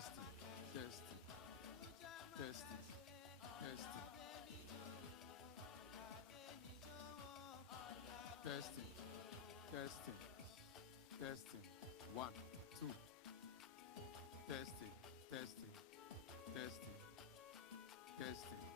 testing, testing, testing, testing, testing, testing, testing. 1, 2. Testing, testing, testing, testing.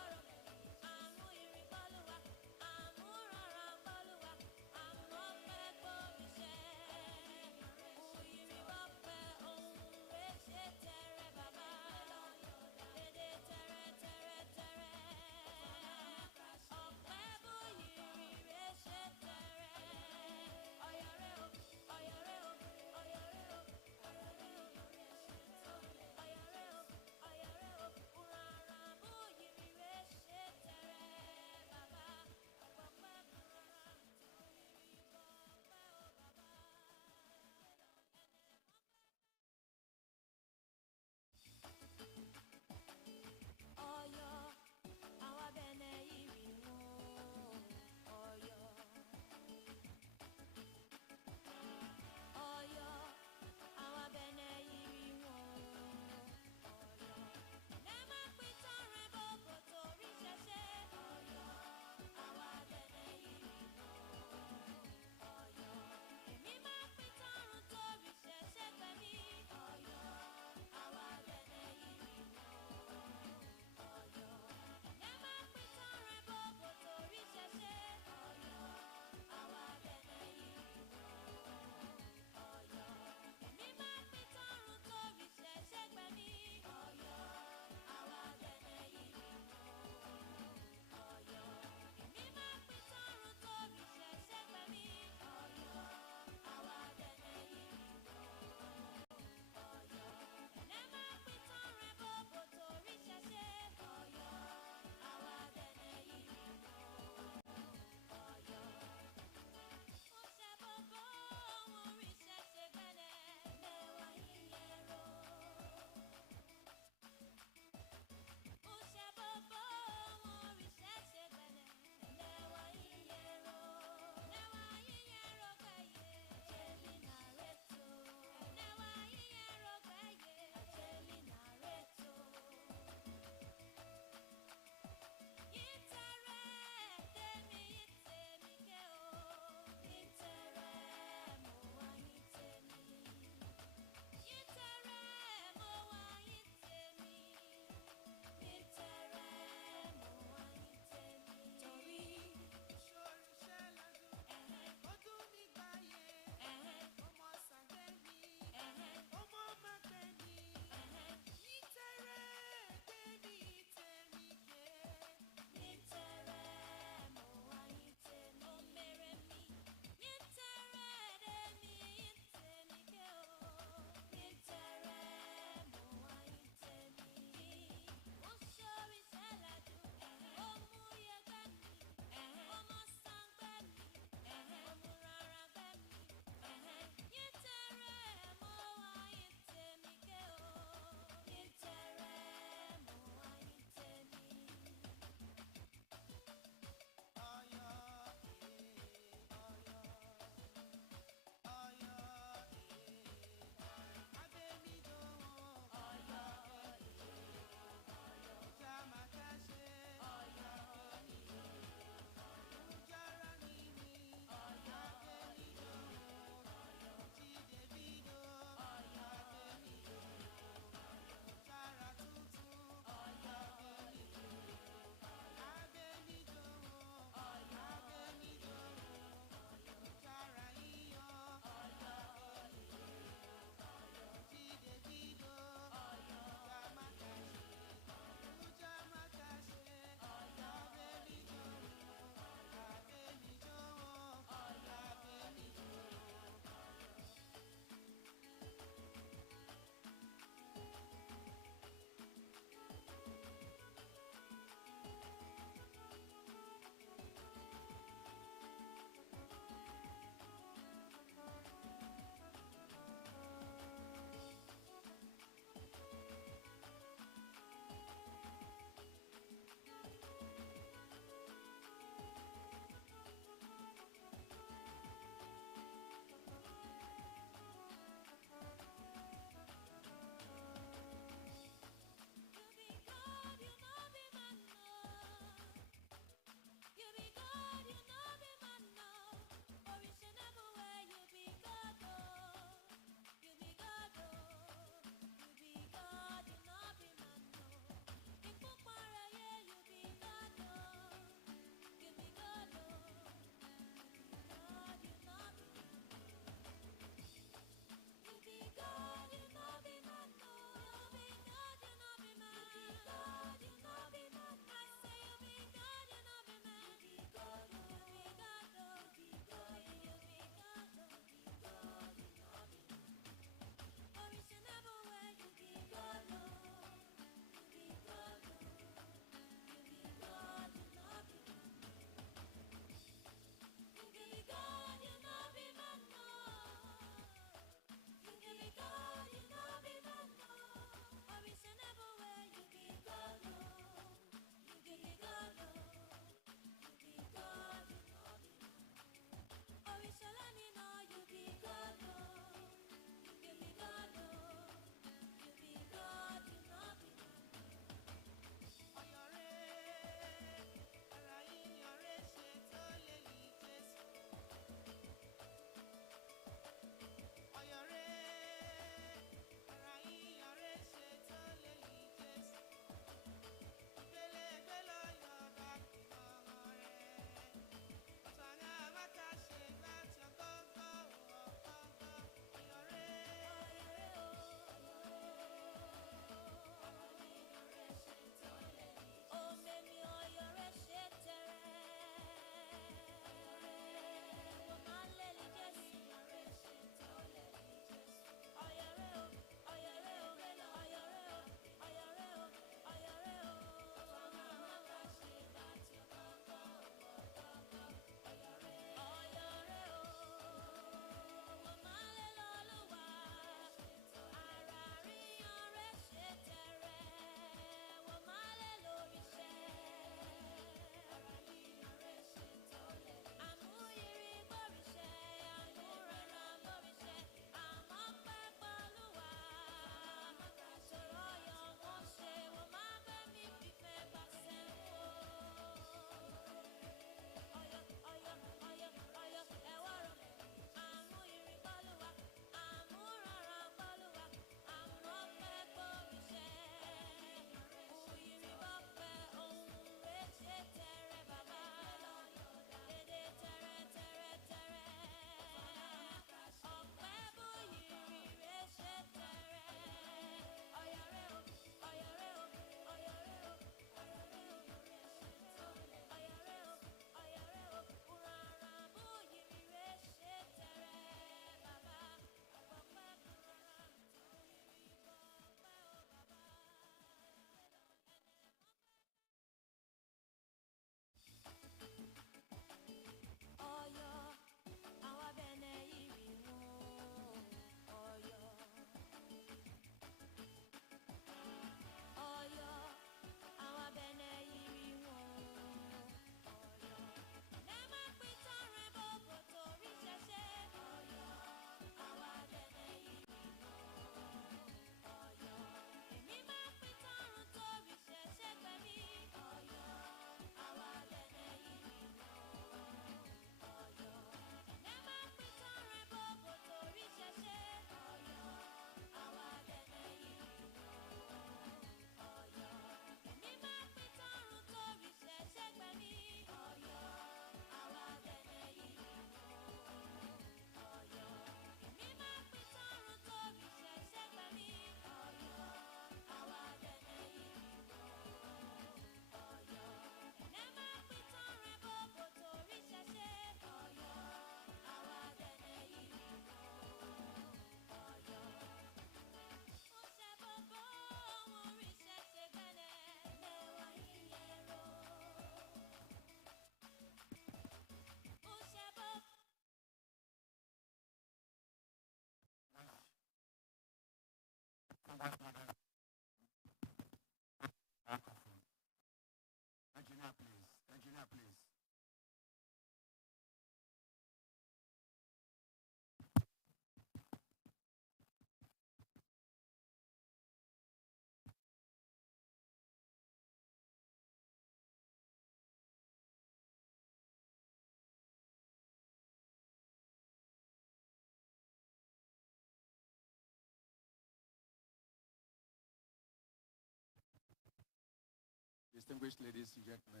Distinguished ladies and gentlemen,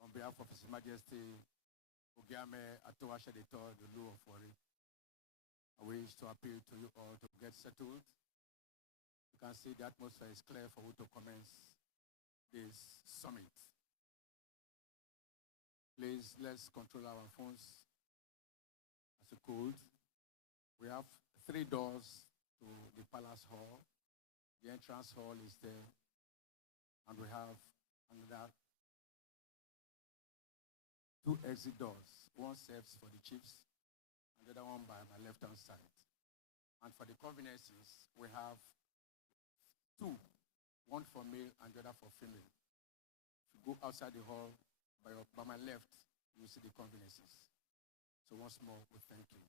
on behalf of His Majesty Ògíamẹ Atúwàtse III, the Lord of Warri, I wish to appeal to you all to get settled. You can see the atmosphere is clear for you to commence this summit. Please, let's control our phones as a code. We have 3 doors to the Palace Hall. The entrance hall is there, and we have another 2 exit doors. One serves for the chiefs, and the other one by my left-hand side. And for the conveniences, we have 2, one for male and the other for female. If you go outside the hall, by my left, you see the conveniences. So once more, we thank you.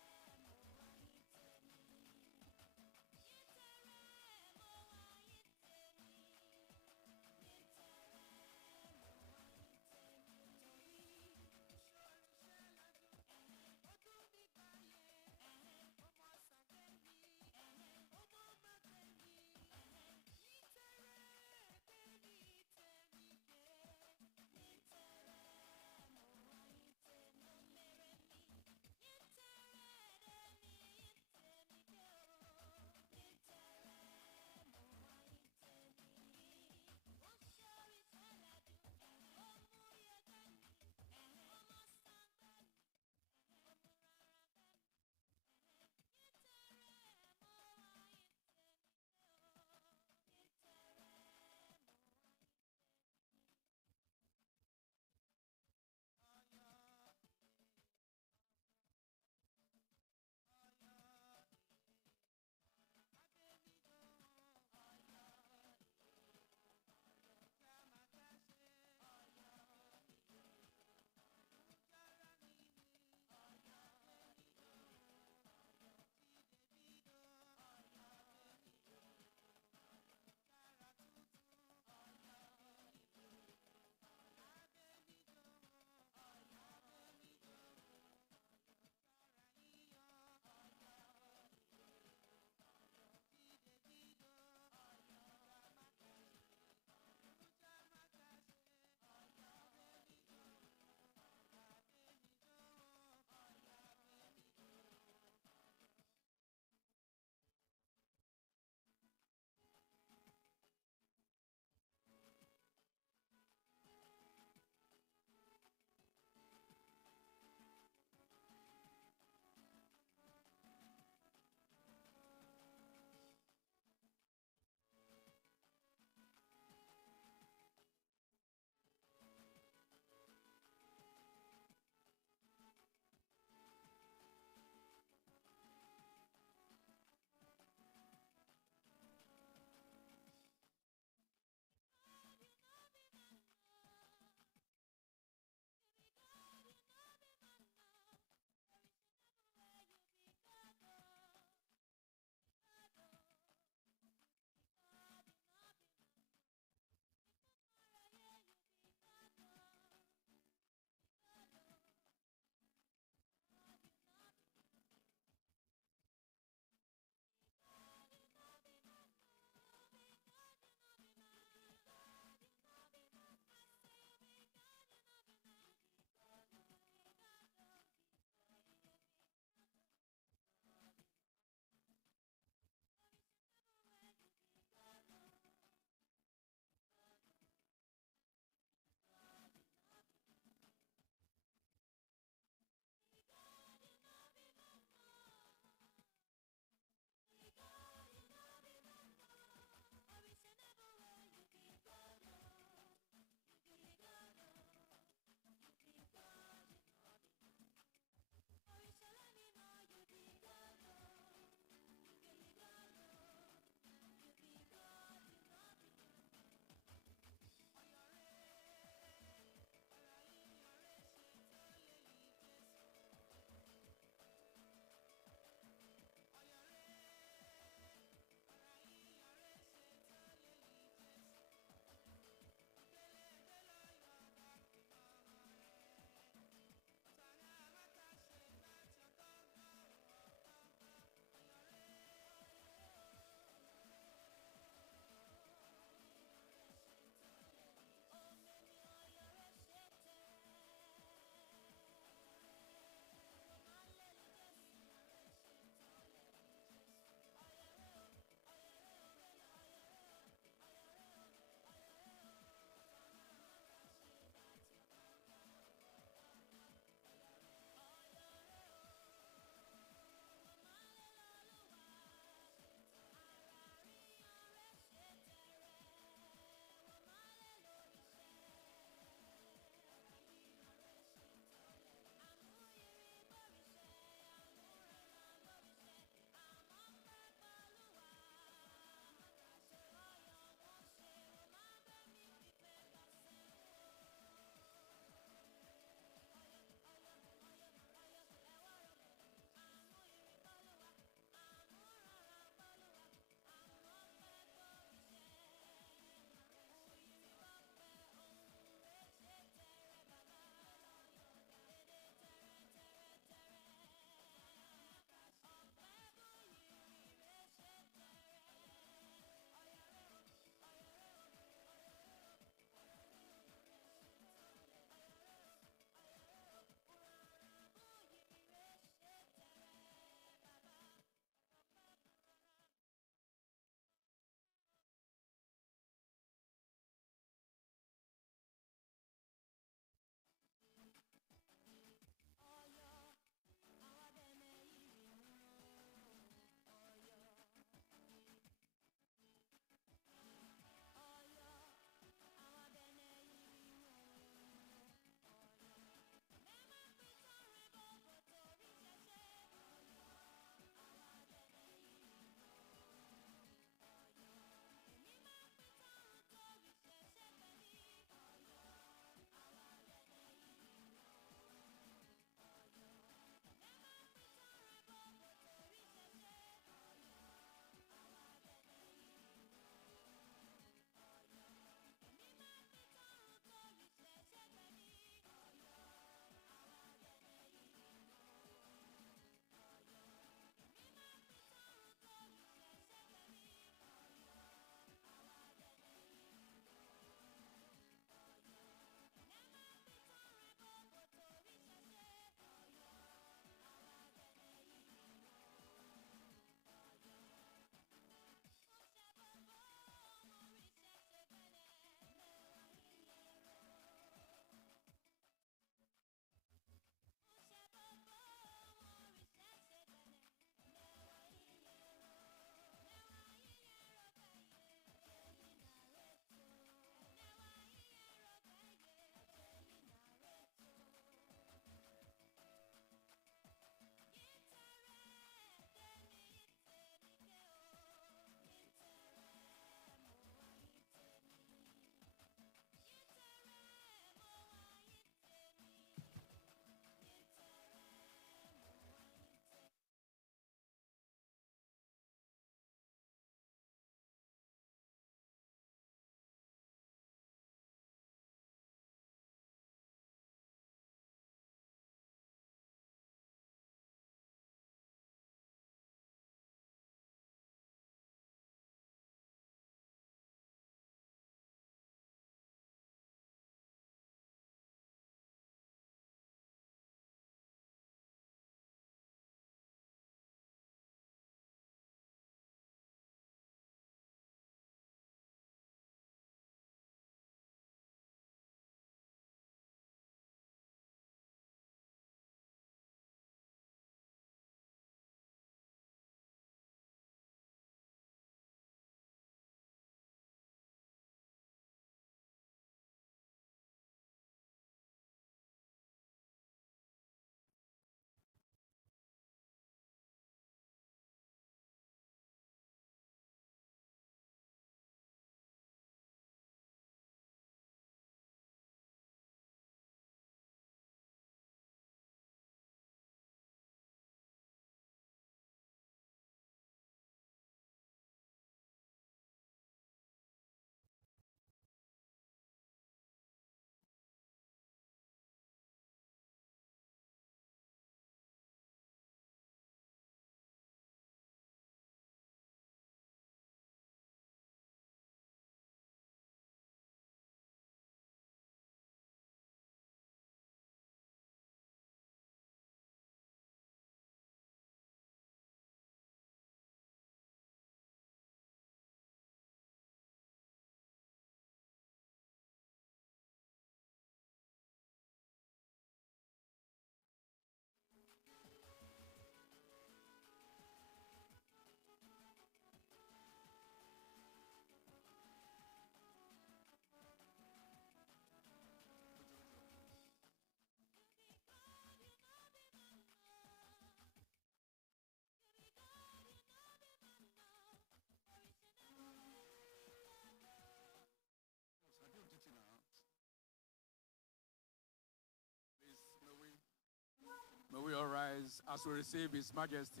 all rise as we receive His Majesty,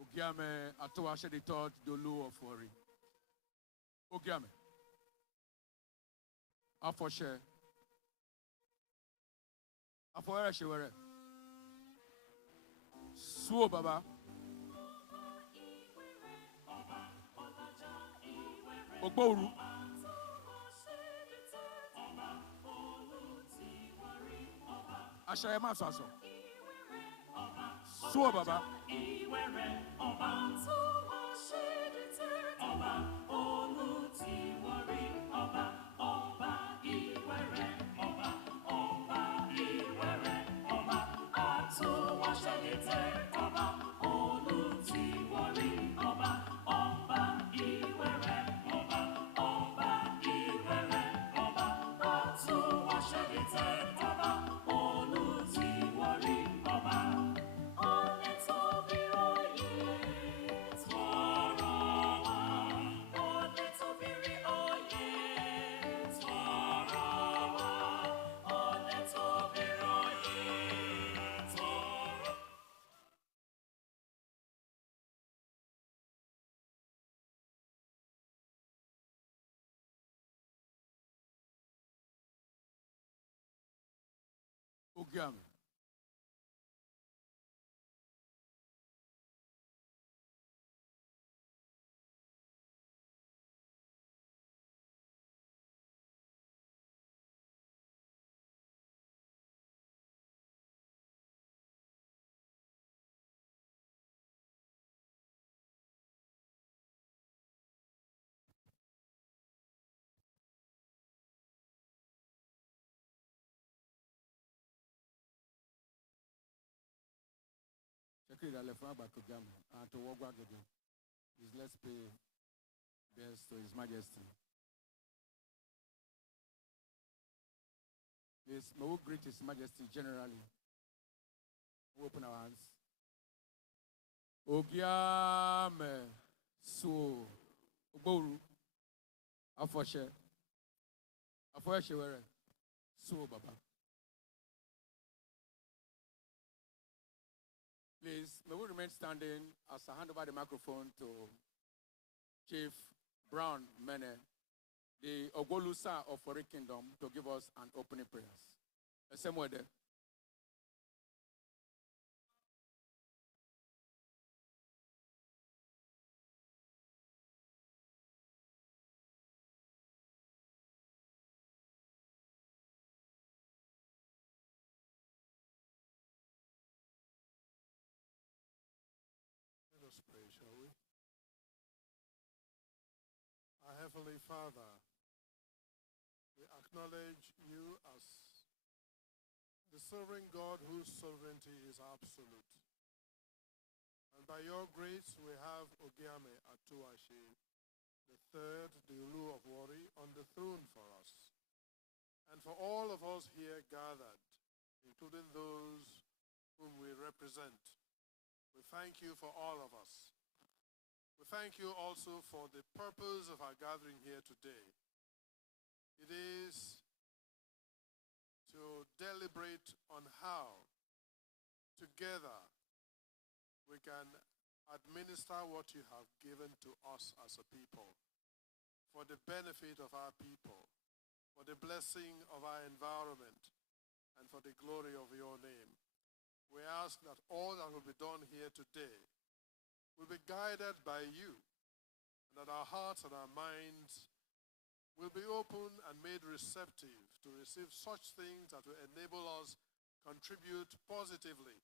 Ògíamẹ Atúwàtse III, the Olu of Warri. Ògíamẹ. Afọ̀ṣẹ. Afọ̀ṣẹwẹrẹ. Suo Baba. Ogboru. Ashayama Saso. Suo Baba. Ògíamẹ. And to walk back again. Let's pay best to His Majesty. Please, may we greet His Majesty generally. We open our hands. Ògíamẹ Suo Ogboru Afọ̀ṣẹwẹrẹ Suo Baba. Please, may we remain standing as I hand over the microphone to Chief Brown Mene, the Ogolusa of Warri Kingdom, to give us an opening prayers. Same way there. Let us pray, shall we? Our Heavenly Father, we acknowledge you as the sovereign God whose sovereignty is absolute. And by your grace, we have Ògíamẹ Atúwàtse III, the Olu of Warri, on the throne for us. And for all of us here gathered, including those whom we represent, we thank you for all of us. We thank you also for the purpose of our gathering here today. It is to deliberate on how, together, we can administer what you have given to us as a people, for the benefit of our people, for the blessing of our environment, and for the glory of your name. We ask that all that will be done here today will be guided by you, and that our hearts and our minds will be open and made receptive to receive such things that will enable us contribute positively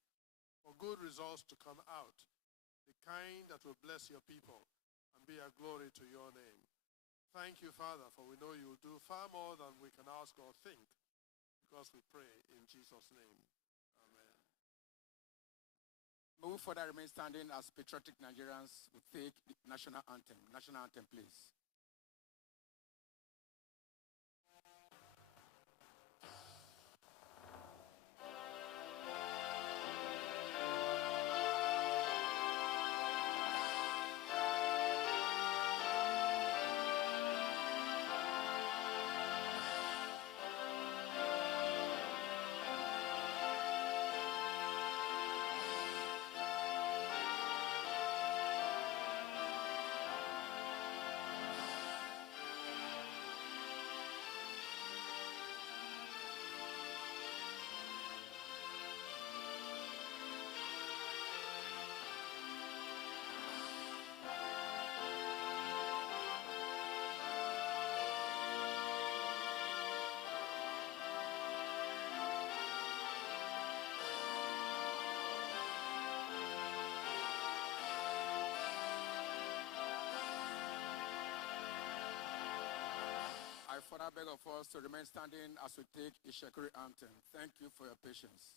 for good results to come out, the kind that will bless your people and be a glory to your name. Thank you, Father, for we know you will do far more than we can ask or think, because we pray in Jesus' name. May we further remain standing as patriotic Nigerians will take the national anthem. National anthem, please. further beg of us to remain standing as we take a Shekiri anthem. Thank you for your patience.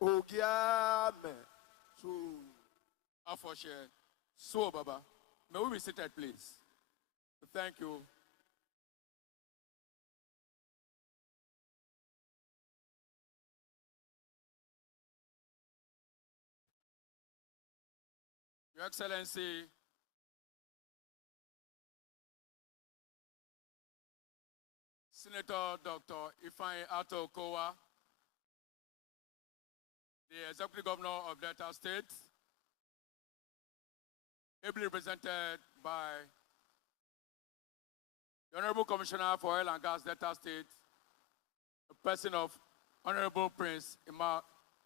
Ògíamẹ Atúwàtse. So, Baba, may we be seated, please? Thank you. Your Excellency, Senator Dr. Ifeanyi Ato Okowa, the Executive Governor of Delta State, ably represented by the Honorable Commissioner for Oil and Gas, Delta State, the person of Honorable Prince Ima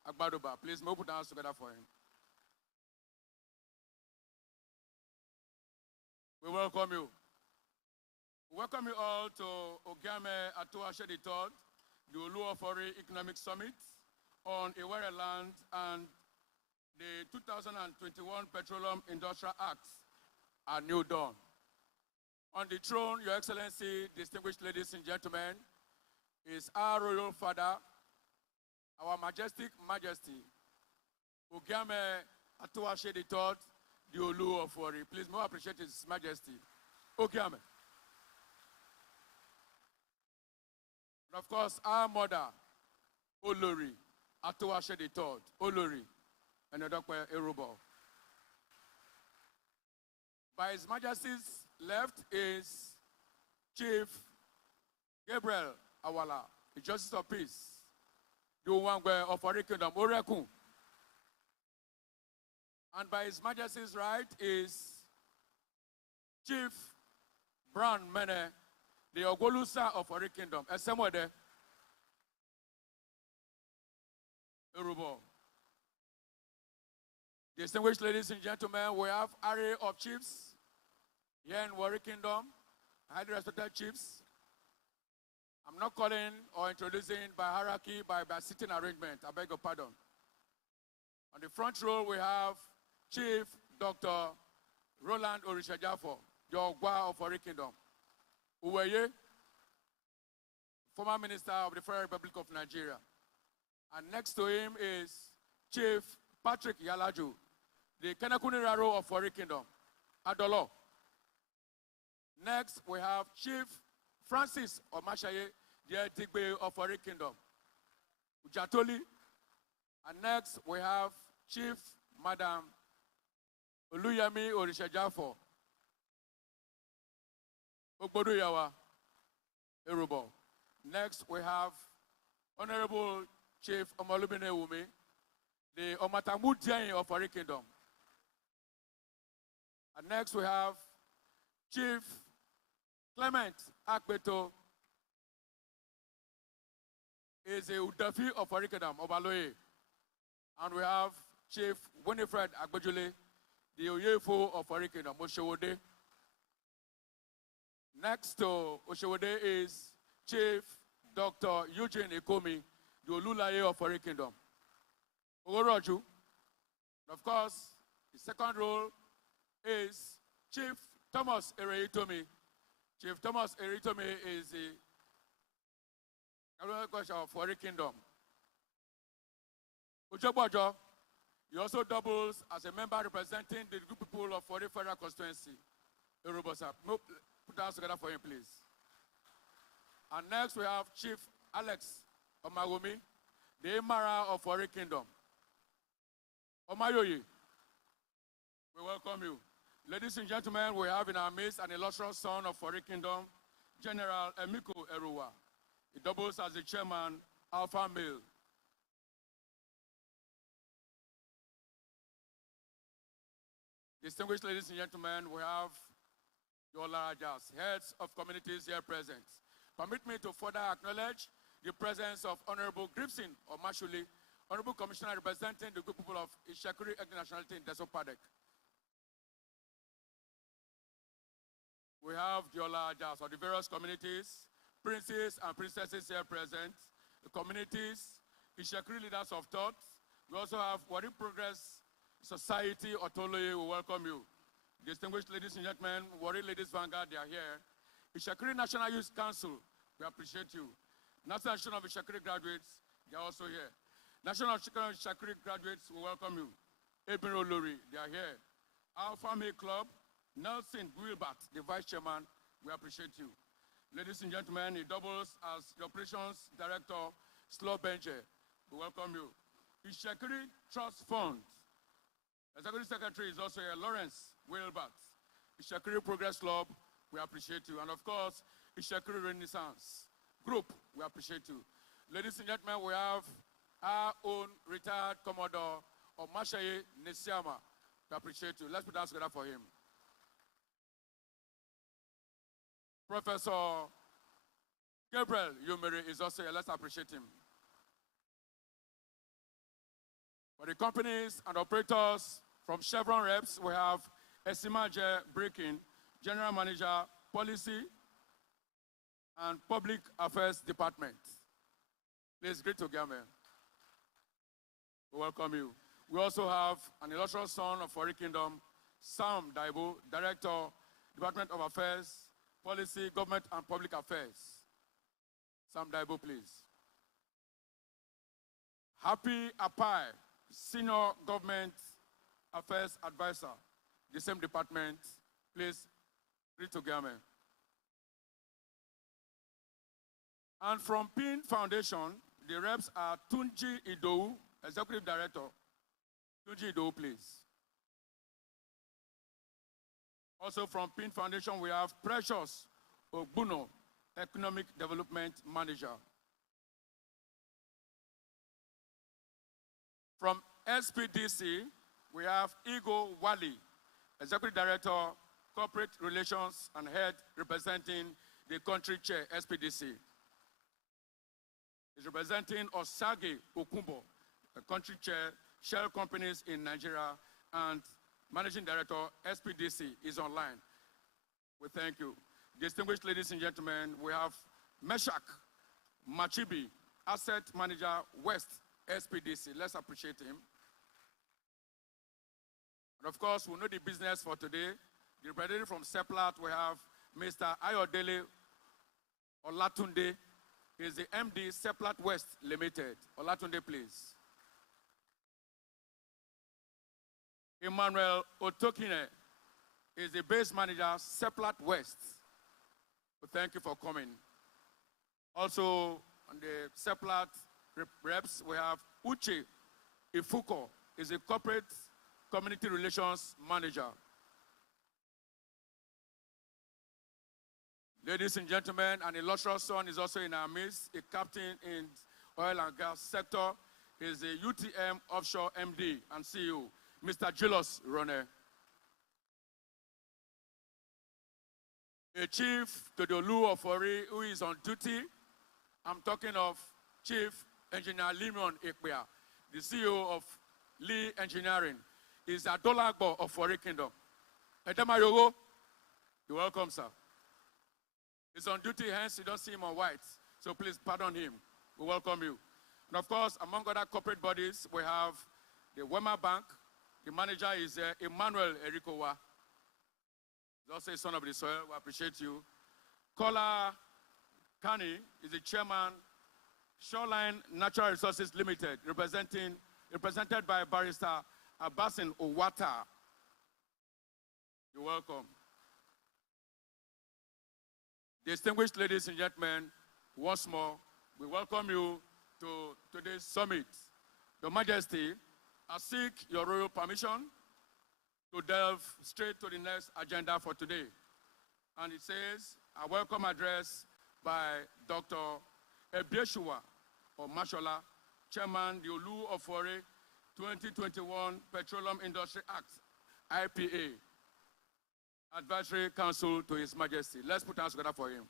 Agbadoba. Please, may we put our hands together for him. We welcome you. We welcome you all to Ògíamẹ Atúwàtse III, the Olu-Warri Economic Summit on Iwereland and the 2021 Petroleum Industrial Act, a new dawn. On the throne, Your Excellency, distinguished ladies and gentlemen, is our royal father, our majestic majesty, Ògíamẹ Atúwàtse III, the Olu-Warri. Please, may we appreciate His Majesty. Ògíamẹ. And of course, our mother, Olori Atúwàtse III, Olori, and Dr. Erubo. By His Majesty's left is Chief Gabriel Awala, the Justice of Peace, the Uwangwe of Warri Kingdom, Orekun. And by His Majesty's right is Chief Brown Mene, the Ogolusa of Warri Kingdom. Esemwede. Erubo. Distinguished ladies and gentlemen, we have array of chiefs here in Warri Kingdom, highly respected chiefs. I'm not calling or introducing by hierarchy, by sitting arrangement. I beg your pardon. On the front row, we have Chief Dr. Roland Orishajafo, the Ogwa of Warri Kingdom. Uweye, former Minister of the Federal Republic of Nigeria. And next to him is Chief Patrick Yalaju, the Kenakuniraro of Warri Kingdom, Adolo. Next, we have Chief Francis Omashaye, the Etigbe of Warri Kingdom, Ujatoli. And next, we have Chief Madam Oluyemi Orishajafo, Ogbodoyawa, Erubo. Next, we have Honorable Chief Omolubine Wumi, the Omatamu Dieng of Warri Kingdom. And next we have Chief Clement Akpeto, is a Udafi of Warri Kingdom, Obaloye. And we have Chief Winifred Agbejule, the Oyefo of Warri Kingdom, Oshewode. Next to Oshewode is Chief Dr. Eugene Ikomi, the Olulaye of Warri Kingdom. Ogoroju. Of course, the second role is Chief Thomas Ereitomi. Chief Thomas Ereitomi is the of Warri Kingdom. Ujobojo, he also doubles as a member representing the group people of Warri Federal Constituency. Put that together for him, please. And next we have Chief Alex Omagomi, the Emara of Warri Kingdom. Omayoyi, we welcome you. Ladies and gentlemen, we have in our midst an illustrious son of Warri Kingdom, General Emiko Eruwa. He doubles as the chairman, Alpha Male. Distinguished ladies and gentlemen, we have your Rajas, heads of communities here present. Permit me to further acknowledge the presence of Honorable Gripson Omashuli, Honorable Commissioner representing the good people of Ishakuri ethnic nationality in Deso Padek. We have the Rajas of the various communities, princes and princesses here present, the communities, Ishakuri leaders of thought. We also have Warri Progress Society, Otoloye, we welcome you. Distinguished ladies and gentlemen, Warri Ladies Vanguard, they are here. Ishakuri National Youth Council, we appreciate you. National of Ishakuri graduates, they are also here. National Ishakuri graduates, we welcome you. Ebiro Lori, they are here. Alpha May Club, Nelson Wilbert, the vice chairman, we appreciate you. Ladies and gentlemen, he doubles as the operations director, Slow Benje, we welcome you. Ishakuri Trust Fund, Executive Secretary is also here, Lawrence Wilbert. Ishakuri Progress Club, we appreciate you. And of course, Ishakuri Renaissance Group, we appreciate you. Ladies and gentlemen, we have our own retired Commodore, Omashaye Nesiama. We appreciate you. Let's put that together for him. Professor Gabriel Yumeri is also here. Let's appreciate him. For the companies and operators from Chevron Reps, we have Esimaje Breaking, General Manager, Policy and Public Affairs Department. Please greet Ògíamẹ. We welcome you. We also have an illustrious son of Warri Kingdom, Sam Daibo, Director, Department of Affairs, Policy, Government and Public Affairs. Sam Daibo, please. Happy Apai, Senior Government Affairs Advisor, the same department. Please greet Ògíamẹ. And from PIN Foundation, the reps are Tunji Idowu, Executive Director. Tunji Idowu, please. Also from PIN Foundation, we have Precious Ogbuno, Economic Development Manager. From SPDC, we have Igo Wali, Executive Director, Corporate Relations and Head representing the country chair, SPDC. He's representing Osage Okumbo, the country chair, Shell Companies in Nigeria, and Managing Director, SPDC, is online. We thank you. Distinguished ladies and gentlemen, we have Meshach Machibi, Asset Manager, West, SPDC. Let's appreciate him. And of course, we know the business for today. The representative from Seplat, we have Mr. Ayodele Olatunde. He is the MD, Seplat West Limited. Olatunde, please. Emmanuel Otokine is the base manager, Seplat West. We thank you for coming. Also, on the Seplat reps, we have Uche Ifuko, is a corporate community relations manager. Ladies and gentlemen, an illustrious son is also in our midst, a captain in oil and gas sector is the UTM Offshore MD and CEO, Mr. Julius Rone. A chief to the Olu of Warri who is on duty. I'm talking of Chief Engineer Limon Ekpea, the CEO of Lee Engineering, is Adolagbo of Warri Kingdom. Edema Yogo, you're welcome, sir. He's on duty, hence you don't see him on white. So please pardon him. We welcome you. And of course, among other corporate bodies, we have the Wema Bank. The manager is Emmanuel Erikowa. He's also a son of the soil. We appreciate you. Kola Kani is the chairman, Shoreline Natural Resources Limited, represented by Barrister Abasin Owata. You're welcome. Distinguished ladies and gentlemen, once more, we welcome you to today's summit. Your Majesty, I seek your royal permission to delve straight to the next agenda for today. And it says, a welcome address by Dr. Ebieshua or Mashola, Chairman, the Olu of Warri 2021 Petroleum Industry Act, IPA, Advisory Council to His Majesty. Let's put hands together for him.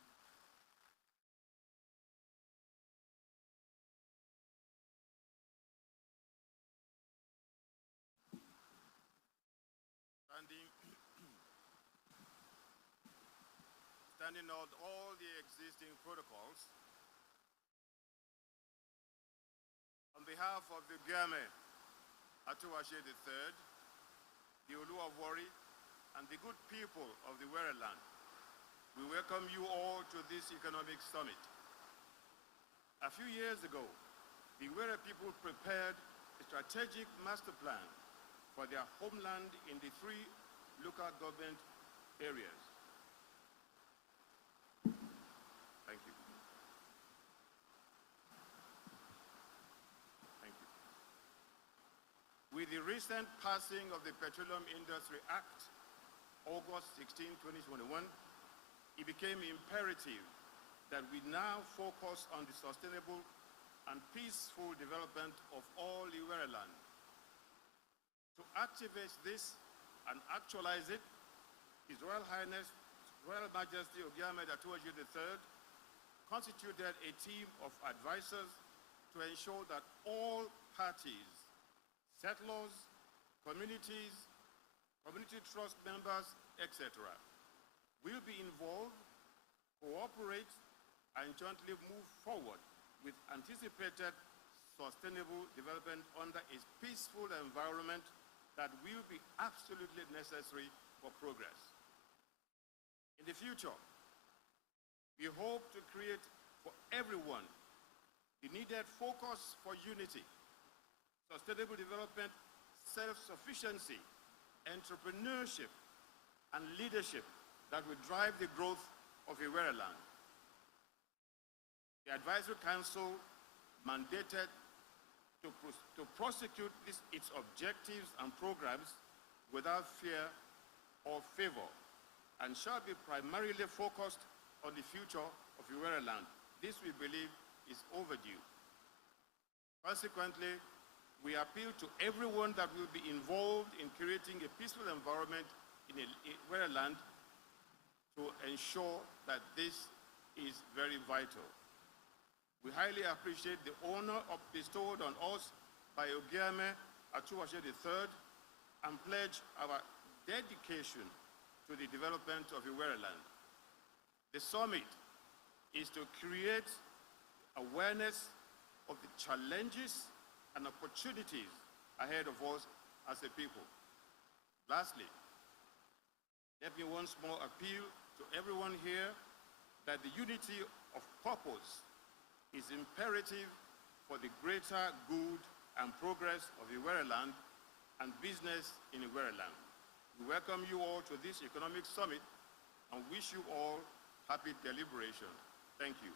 Standing out all the existing protocols, on behalf of the Ògíamẹ Atúwàtse III, the Olu of Warri, and the good people of the Iwereland, we welcome you all to this economic summit. A few years ago, the Iwere people prepared a strategic master plan for their homeland in the 3 local government areas. Thank you. Thank you. With the recent passing of the Petroleum Industry Act, August 16, 2021, it became imperative that we now focus on the sustainable and peaceful development of all Iwereland. To activate this and actualize it, His Royal Highness, Royal Majesty Ògíamẹ Atúwàtse III constituted a team of advisors to ensure that all parties, settlers, communities, community trust members, etc., will be involved, cooperate, and jointly move forward with anticipated sustainable development under a peaceful environment that will be absolutely necessary for progress. In the future, we hope to create for everyone the needed focus for unity, sustainable development, self-sufficiency, entrepreneurship, and leadership that will drive the growth of Iwereland. The Advisory Council mandated to prosecute its objectives and programs without fear or favor, and shall be primarily focused on the future of Iwereland. This, we believe, is overdue. Consequently, we appeal to everyone that will be involved in creating a peaceful environment in Iwereland to ensure that this is very vital. We highly appreciate the honor bestowed on us by Ògíamẹ Atúwàtse III and pledge our dedication to the development of Iwereland. The summit is to create awareness of the challenges and opportunities ahead of us as a people. Lastly, let me once more appeal to everyone here that the unity of purpose is imperative for the greater good and progress of Iwereland and business in Iwereland. We welcome you all to this economic summit and wish you all happy deliberation. Thank you.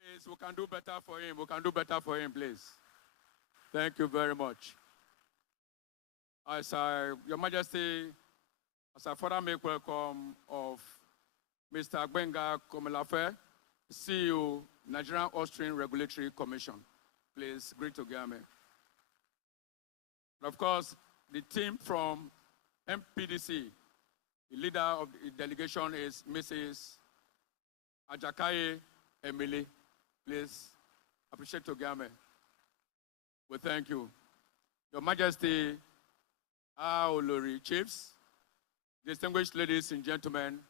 Please, we can do better for him. We can do better for him, please. Thank you very much. Your Majesty, as I further make welcome of Mr. Gbenga Komelafe, CEO, Nigerian Upstream Regulatory Commission. Please greet Ògíamẹ. And of course, the team from MPDC, the leader of the delegation is Mrs. Ajakaye Emily. Please appreciate Ògíamẹ. We thank you. Your Majesty, our Olori Chiefs, distinguished ladies and gentlemen,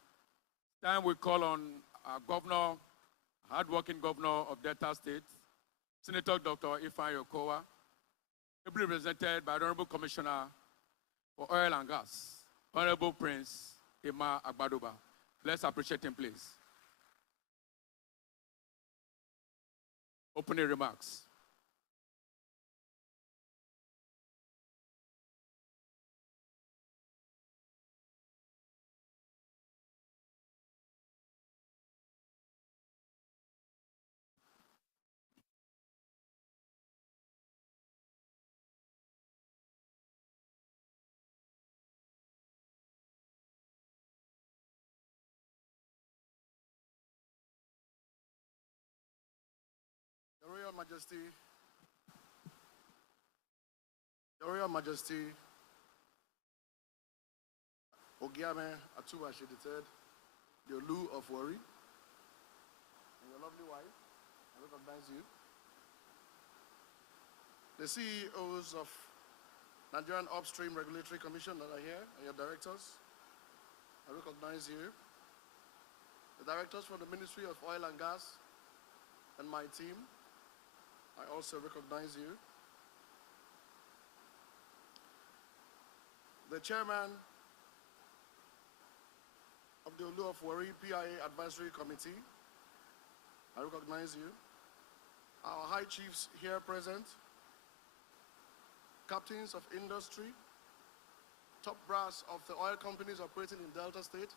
time we call on our governor, hardworking governor of Delta State, Senator Dr. Ifeanyi Okowa, ably represented by Honorable Commissioner for Oil and Gas, Honorable Prince Emma Agbadoba. Let's appreciate him, please. Opening remarks. Your Royal Majesty, Ògíamẹ Atúwàtse III, the Olu of Warri, and your lovely wife, I recognize you. The CEOs of Nigerian Upstream Regulatory Commission that are here, and your directors, I recognize you. The directors from the Ministry of Oil and Gas and my team, I also recognize you. The chairman of the Olu of Warri PIA Advisory Committee, I recognize you. Our high chiefs here present, captains of industry, top brass of the oil companies operating in Delta State.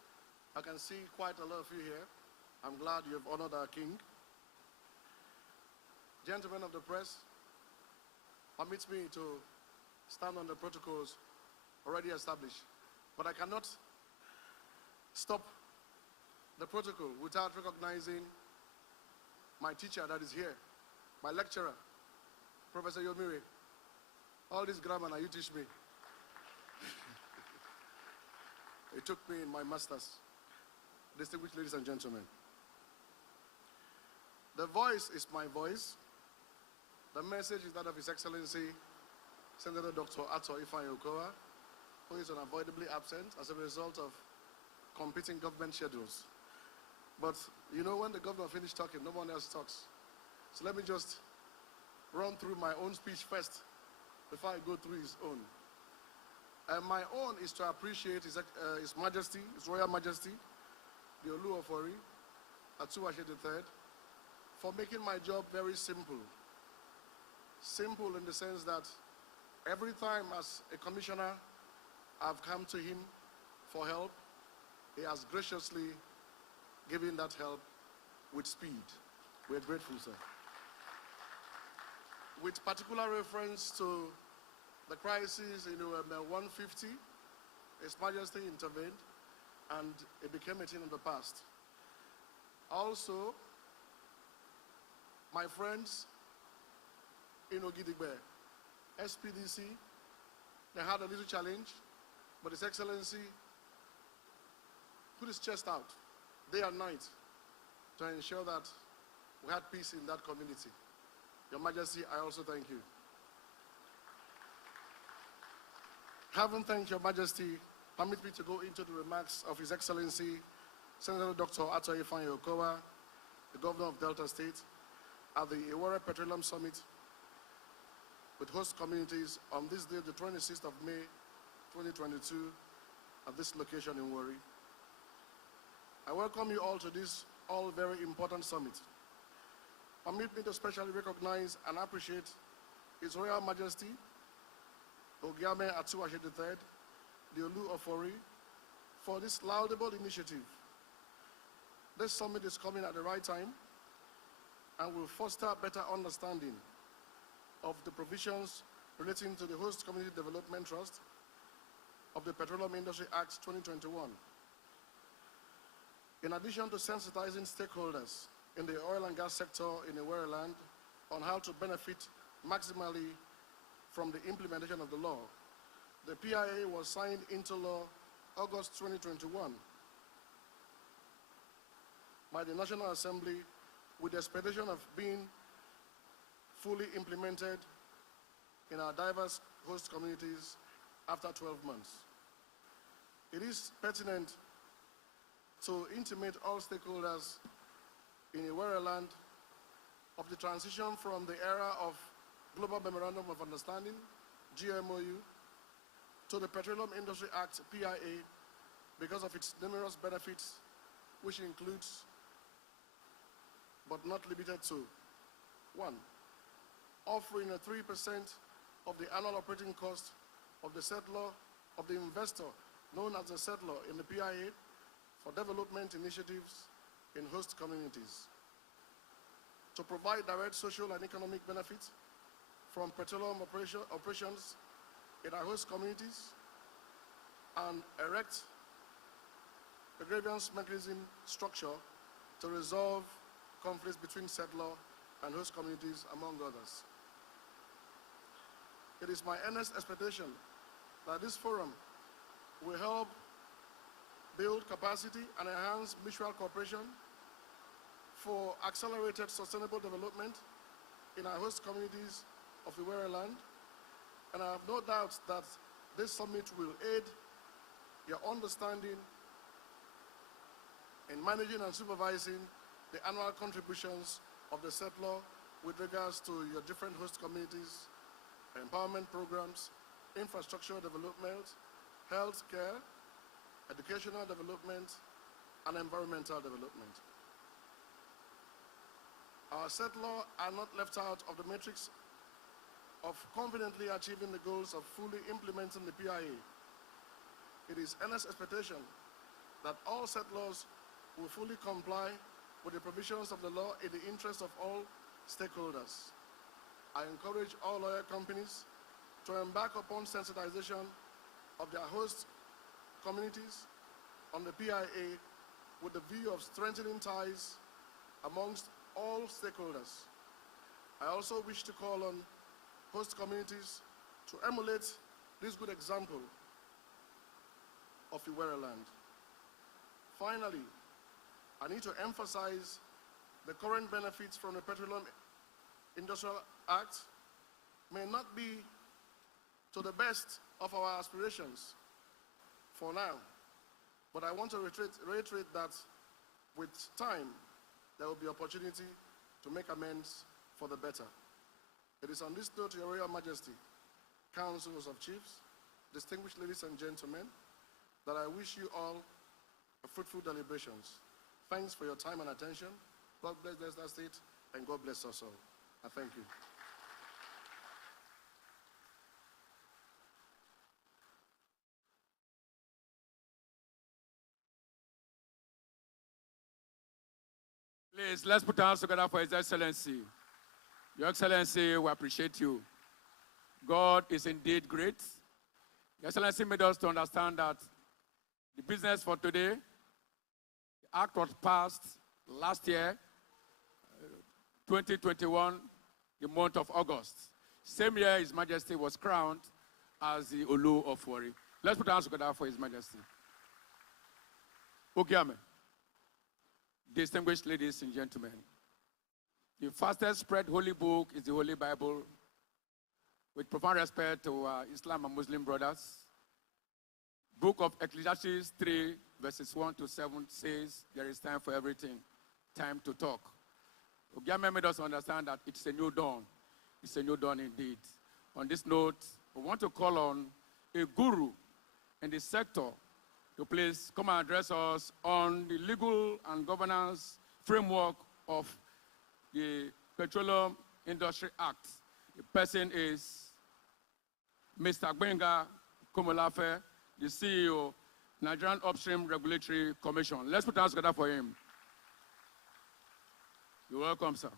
I can see quite a lot of you here. I'm glad you have honored our king. Gentlemen of the press, permit me to stand on the protocols already established. But I cannot stop the protocol without recognizing my teacher that is here, my lecturer, Professor Yomire. All this grammar now you teach me. It took me in my master's. Distinguished ladies and gentlemen, the voice is my voice. The message is that of His Excellency, Senator Dr. Ifeanyi Okowa, who is unavoidably absent as a result of competing government schedules. But you know, when the governor finished talking, no one else talks. So let me just run through my own speech first before I go through his own. And my own is to appreciate His Majesty, His Royal Majesty, the Olu of Warri, Atúwàtse III, for making my job very simple. Simple in the sense that every time as a commissioner I've come to him for help, he has graciously given that help with speed. We're grateful, sir. With particular reference to the crisis in 150, His Majesty intervened and it became a thing of the past. Also, my friends in Ogidigbe, SPDC, they had a little challenge, but His Excellency put his chest out day and night to ensure that we had peace in that community. Your Majesty, I also thank you. Having thanked Your Majesty, permit me to go into the remarks of His Excellency, Senator Dr. Ifeanyi Okowa, the Governor of Delta State, at the Iwereland Petroleum Summit with host communities on this day, the 26th of May, 2022, at this location in Warri. I welcome you all to this all very important summit. Permit me to specially recognize and appreciate His Royal Majesty, Ògíamẹ Atúwàtse III, the Olu of Warri, for this laudable initiative. This summit is coming at the right time and will foster better understanding of the provisions relating to the Host Community Development Trust of the Petroleum Industry Act 2021. In addition to sensitizing stakeholders in the oil and gas sector in Iwereland on how to benefit maximally from the implementation of the law, the PIA was signed into law August 2021 by the National Assembly with the expectation of being fully implemented in our diverse host communities after 12 months. It is pertinent to intimate all stakeholders in Iwereland of the transition from the era of Global Memorandum of Understanding, GMOU, to the Petroleum Industry Act, PIA, because of its numerous benefits, which includes, but not limited to, 1, offering a 3% of the annual operating cost of the settler, of the investor, known as the settler in the PIA, for development initiatives in host communities. To provide direct social and economic benefits from petroleum operations in our host communities, and erect a grievance mechanism structure to resolve conflicts between settler and host communities, among others. It is my earnest expectation that this forum will help build capacity and enhance mutual cooperation for accelerated sustainable development in our host communities of Iwereland, and I have no doubt that this summit will aid your understanding in managing and supervising the annual contributions of the settler with regards to your different host communities, empowerment programs, infrastructure development, health care, educational development, and environmental development. Our settlers are not left out of the matrix of confidently achieving the goals of fully implementing the PIA. It is earnest expectation that all settlers will fully comply with the provisions of the law in the interest of all stakeholders. I encourage all oil companies to embark upon sensitization of their host communities on the PIA with the view of strengthening ties amongst all stakeholders. I also wish to call on host communities to emulate this good example of Iwereland. Finally, I need to emphasize the current benefits from the Petroleum Industrial Act may not be to the best of our aspirations for now, but I want to reiterate that with time, there will be opportunity to make amends for the better. It is on this note, Your Royal Majesty, Councils of Chiefs, distinguished ladies and gentlemen, that I wish you all a fruitful deliberations. Thanks for your time and attention. God bless Delta State, and God bless us all. I thank you. Please, let's put our hands together for His Excellency. Your Excellency, we appreciate you. God is indeed great. Your Excellency made us to understand that the business for today, the act was passed last year, 2021, the month of August. Same year, His Majesty was crowned as the Olu of Warri. Let's put our hands together for His Majesty. Ògíamẹ, distinguished ladies and gentlemen, the fastest spread holy book is the Holy Bible. With profound respect to Islam and Muslim brothers, Book of Ecclesiastes 3, verses 1 to 7 says, there is time for everything, time to talk. Ògíamẹ made us understand that it's a new dawn. It's a new dawn indeed. On this note, we want to call on a guru in the sector to please come and address us on the legal and governance framework of the Petroleum Industry Act. The person is Mr. Gbenga Komolafe, the CEO, Nigerian Upstream Regulatory Commission. Let's put our hands together for him. You're welcome, sir.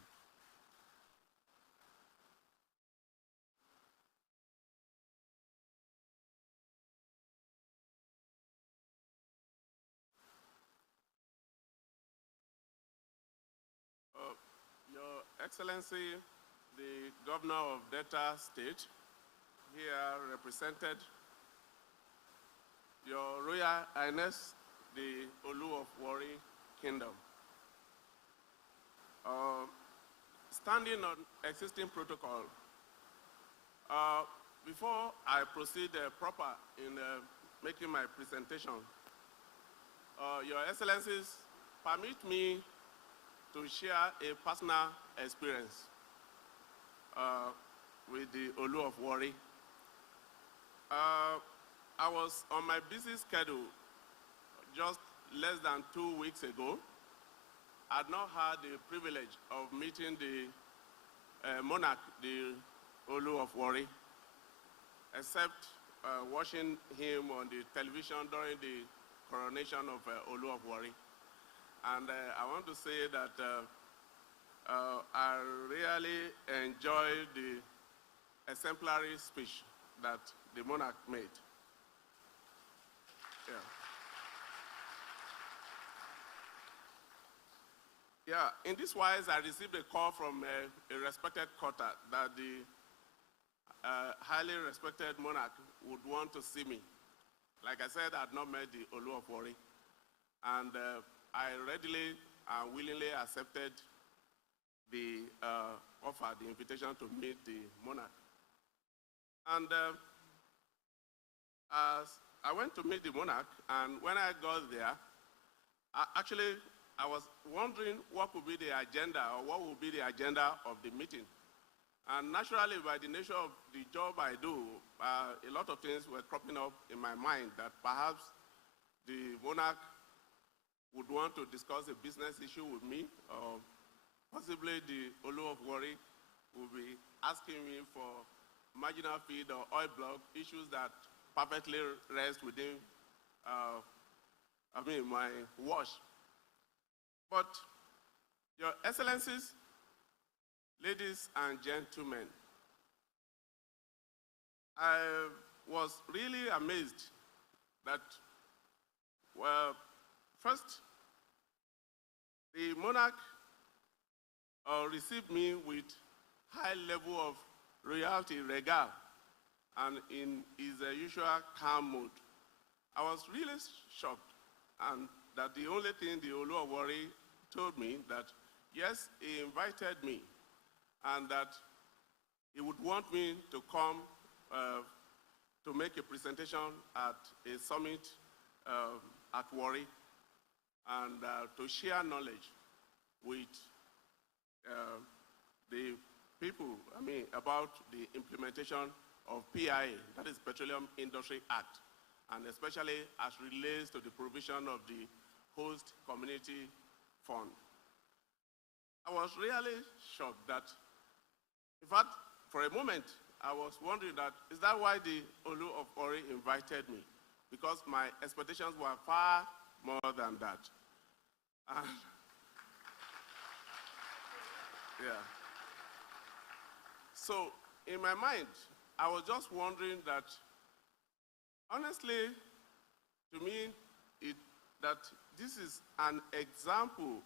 Excellency, the Governor of Delta State, here represented, Your Royal Highness, the Olu of Warri Kingdom. Standing on existing protocol, before I proceed proper in making my presentation, Your Excellencies, permit me to share a personal experience with the Olu of Warri. I was on my busy schedule just less than 2 weeks ago. I had not had the privilege of meeting the monarch, the Olu of Warri, except watching him on the television during the coronation of Olu of Warri. And I want to say that I really enjoyed the exemplary speech that the monarch made. Yeah, in this wise, I received a call from a respected quarter that the highly respected monarch would want to see me. Like I said, I had not met the Olu of Warri, and I readily and willingly accepted the offer, the invitation to meet the monarch. And as I went to meet the monarch, and when I got there, I was wondering what would be the agenda, or what would be the agenda of the meeting. And naturally, by the nature of the job I do, a lot of things were cropping up in my mind that perhaps the monarch would want to discuss a business issue with me, or possibly the Olu of Warri will be asking me for marginal feed or oil block, issues that perfectly rest within my watch. But, Your Excellencies, ladies and gentlemen, I was really amazed that, well, first, the monarch received me with high level of royalty, regal, and in his usual calm mood. I was really shocked, and that the only thing the Olu of Warri told me that, yes, he invited me, and that he would want me to come to make a presentation at a summit at Warri, and to share knowledge with the people, about the implementation of PIA, that is Petroleum Industry Act, and especially as relates to the provision of the host community fund. I was really shocked that, in fact, for a moment, I was wondering that, is that why the Olu of Warri invited me? Because my expectations were far more than that. Yeah. So, in my mind, I was just wondering that, honestly, to me, that this is an example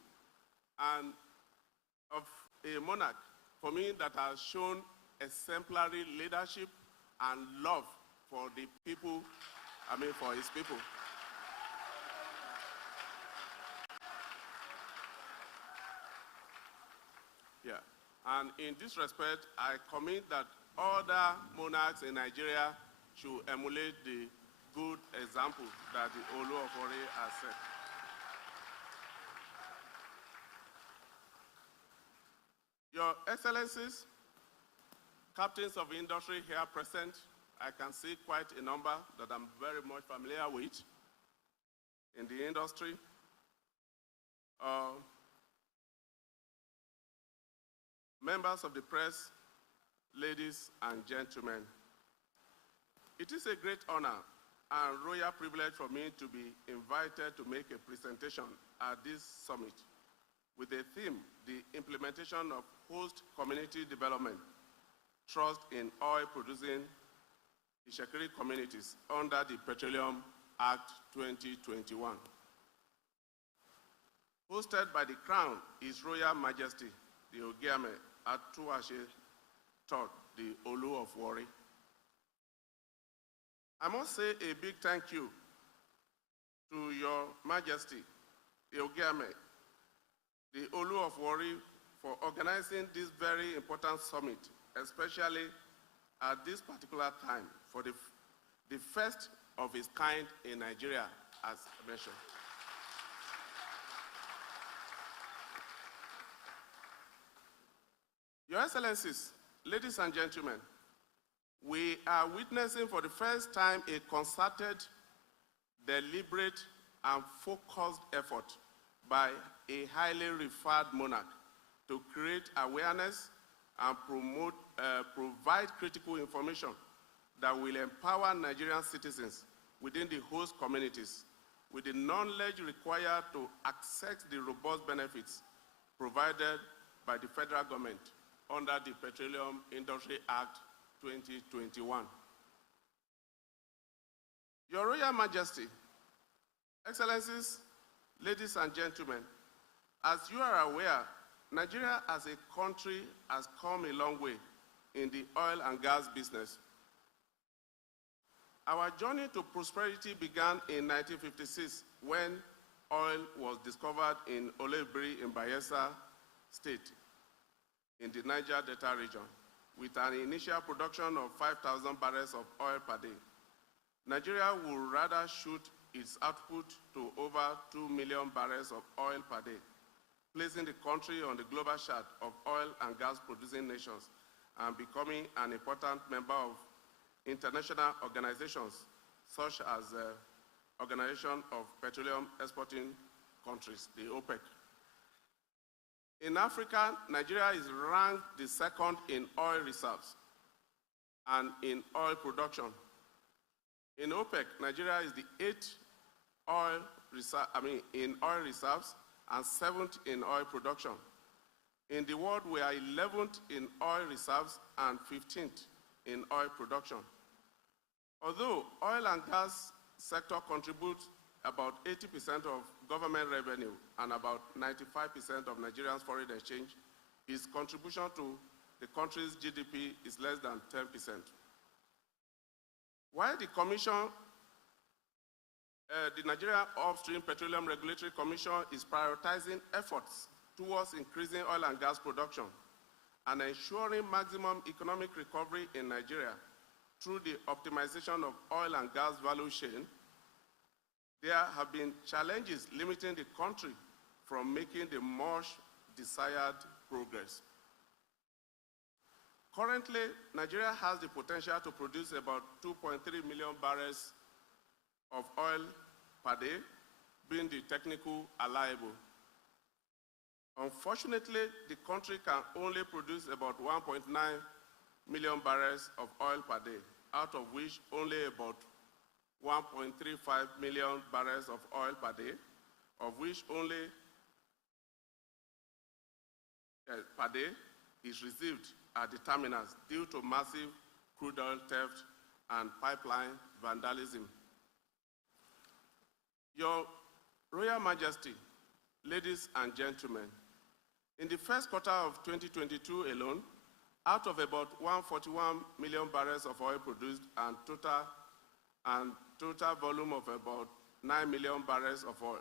of a monarch, for me, that has shown exemplary leadership and love for the people, for his people. Yeah, and in this respect, I commit that other monarchs in Nigeria should emulate the good example that the Olu of Warri has set. Your Excellencies, captains of industry here present, I can see quite a number that I'm very much familiar with in the industry. Members of the press, ladies and gentlemen, it is a great honor and royal privilege for me to be invited to make a presentation at this summit with the theme, the implementation of host community development, trust in oil-producing Ishekiri communities under the Petroleum Act 2021. Hosted by the Crown, His Royal Majesty, the Ògíamẹ Atúwàtse III, the Olu of Warri. I must say a big thank you to Your Majesty, Ògíamẹ, the Olu of Warri, for organizing this very important summit, especially at this particular time, for the first of its kind in Nigeria, as mentioned. Your Excellencies, ladies and gentlemen, we are witnessing for the first time a concerted, deliberate, and focused effort by a highly revered monarch to create awareness and provide critical information that will empower Nigerian citizens within the host communities with the knowledge required to access the robust benefits provided by the federal government under the Petroleum Industry Act 2021. Your Royal Majesty, Excellencies, ladies and gentlemen, as you are aware, Nigeria as a country has come a long way in the oil and gas business. Our journey to prosperity began in 1956 when oil was discovered in Olebiri in Bayelsa State in the Niger Delta region with an initial production of 5,000 barrels of oil per day. Nigeria would rather shoot its output to over 2 million barrels of oil per day, placing the country on the global chart of oil and gas producing nations and becoming an important member of international organizations such as the Organization of Petroleum Exporting Countries, the OPEC. In Africa, Nigeria is ranked the second in oil reserves and in oil production. In OPEC, Nigeria is the eighth in oil reserves and seventh in oil production. In the world, we are 11th in oil reserves and 15th in oil production. Although oil and gas sector contributes about 80% of government revenue and about 95% of Nigeria's foreign exchange, its contribution to the country's GDP is less than 10%. While the Commission, the Nigeria Upstream Petroleum Regulatory Commission is prioritizing efforts towards increasing oil and gas production and ensuring maximum economic recovery in Nigeria through the optimization of oil and gas value chain, there have been challenges limiting the country from making the much desired progress. Currently, Nigeria has the potential to produce about 2.3 million barrels of oil per day, being the technical allowable. Unfortunately, the country can only produce about 1.9 million barrels of oil per day, out of which only about 1.35 million barrels of oil per day, of which only per day is received at the terminals due to massive crude oil theft and pipeline vandalism. Your Royal Majesty, ladies and gentlemen, in the first quarter of 2022 alone, out of about 141 million barrels of oil produced and total volume of about 9 million barrels of oil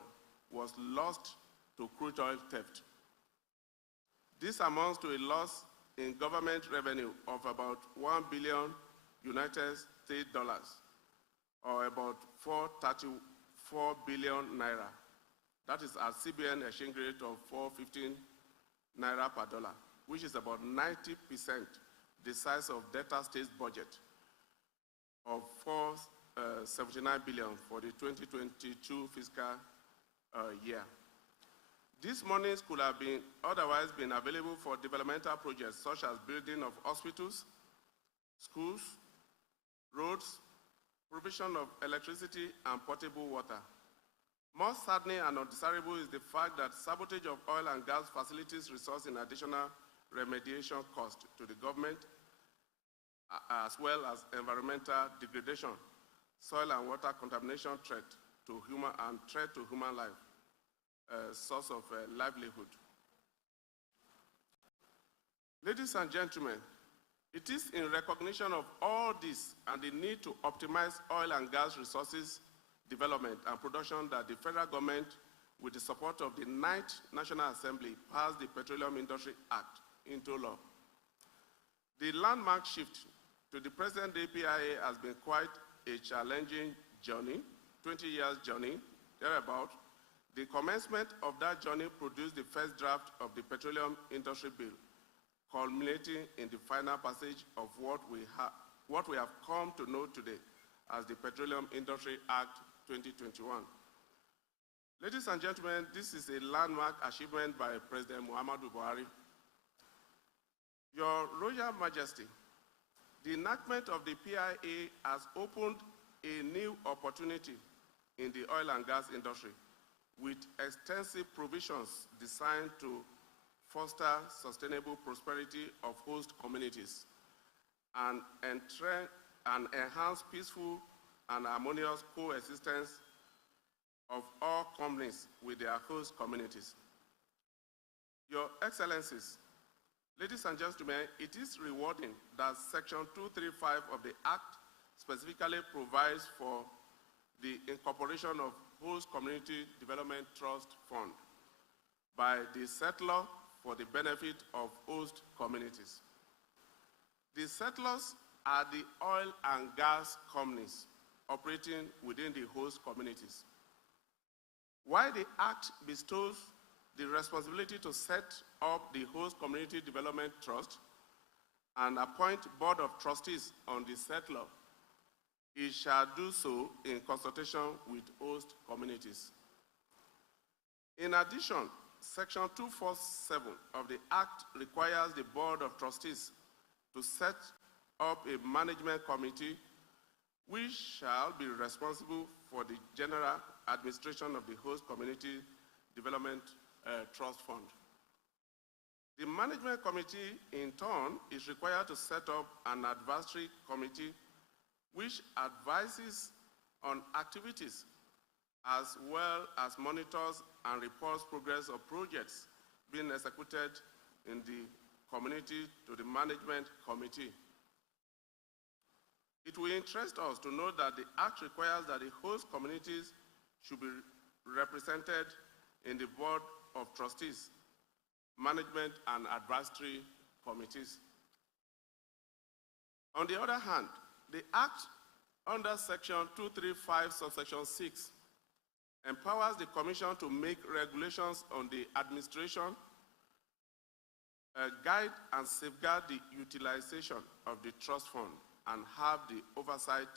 was lost to crude oil theft. This amounts to a loss in government revenue of about $1 billion United States dollars, or about 434 billion naira. That is at CBN exchange rate of 415 naira per dollar, which is about 90% the size of Delta State's budget of 479 billion for the 2022 fiscal year. These monies could have been otherwise been available for developmental projects such as building of hospitals, schools, roads, provision of electricity and potable water. More saddening and undesirable is the fact that sabotage of oil and gas facilities results in additional remediation cost to the government, as well as environmental degradation, soil and water contamination threat to human life, source of livelihood. Ladies and gentlemen, it is in recognition of all this and the need to optimize oil and gas resources development and production that the federal government, with the support of the 9th National Assembly, passed the Petroleum Industry Act into law. The landmark shift to the present-day PIA has been quite a challenging journey, 20 years journey, thereabout. The commencement of that journey produced the first draft of the Petroleum Industry Bill, culminating in the final passage of what we have come to know today as the Petroleum Industry Act 2021. Ladies and gentlemen, this is a landmark achievement by President Warri. Your Royal Majesty, the enactment of the PIA has opened a new opportunity in the oil and gas industry with extensive provisions designed to foster sustainable prosperity of host communities and enhance peaceful and harmonious coexistence of all companies with their host communities. Your Excellencies, ladies and gentlemen, it is rewarding that Section 235 of the Act specifically provides for the incorporation of Host Community Development Trust Fund by the settler for the benefit of host communities. The settlers are the oil and gas companies operating within the host communities. While the Act bestows the responsibility to set up the Host Community Development Trust and appoint Board of Trustees on the settler, it shall do so in consultation with host communities. In addition, Section 247 of the Act requires the Board of Trustees to set up a management committee which shall be responsible for the general administration of the Host Community Development Trust Fund. The management committee, in turn, is required to set up an advisory committee which advises on activities as well as monitors and reports progress of projects being executed in the community to the management committee. It will interest us to know that the Act requires that the host communities should be represented in the Board of Trustees, management and advisory committees. On the other hand, the Act under Section 235, subsection 6, empowers the Commission to make regulations on the administration, guide and safeguard the utilization of the trust fund, and have the oversight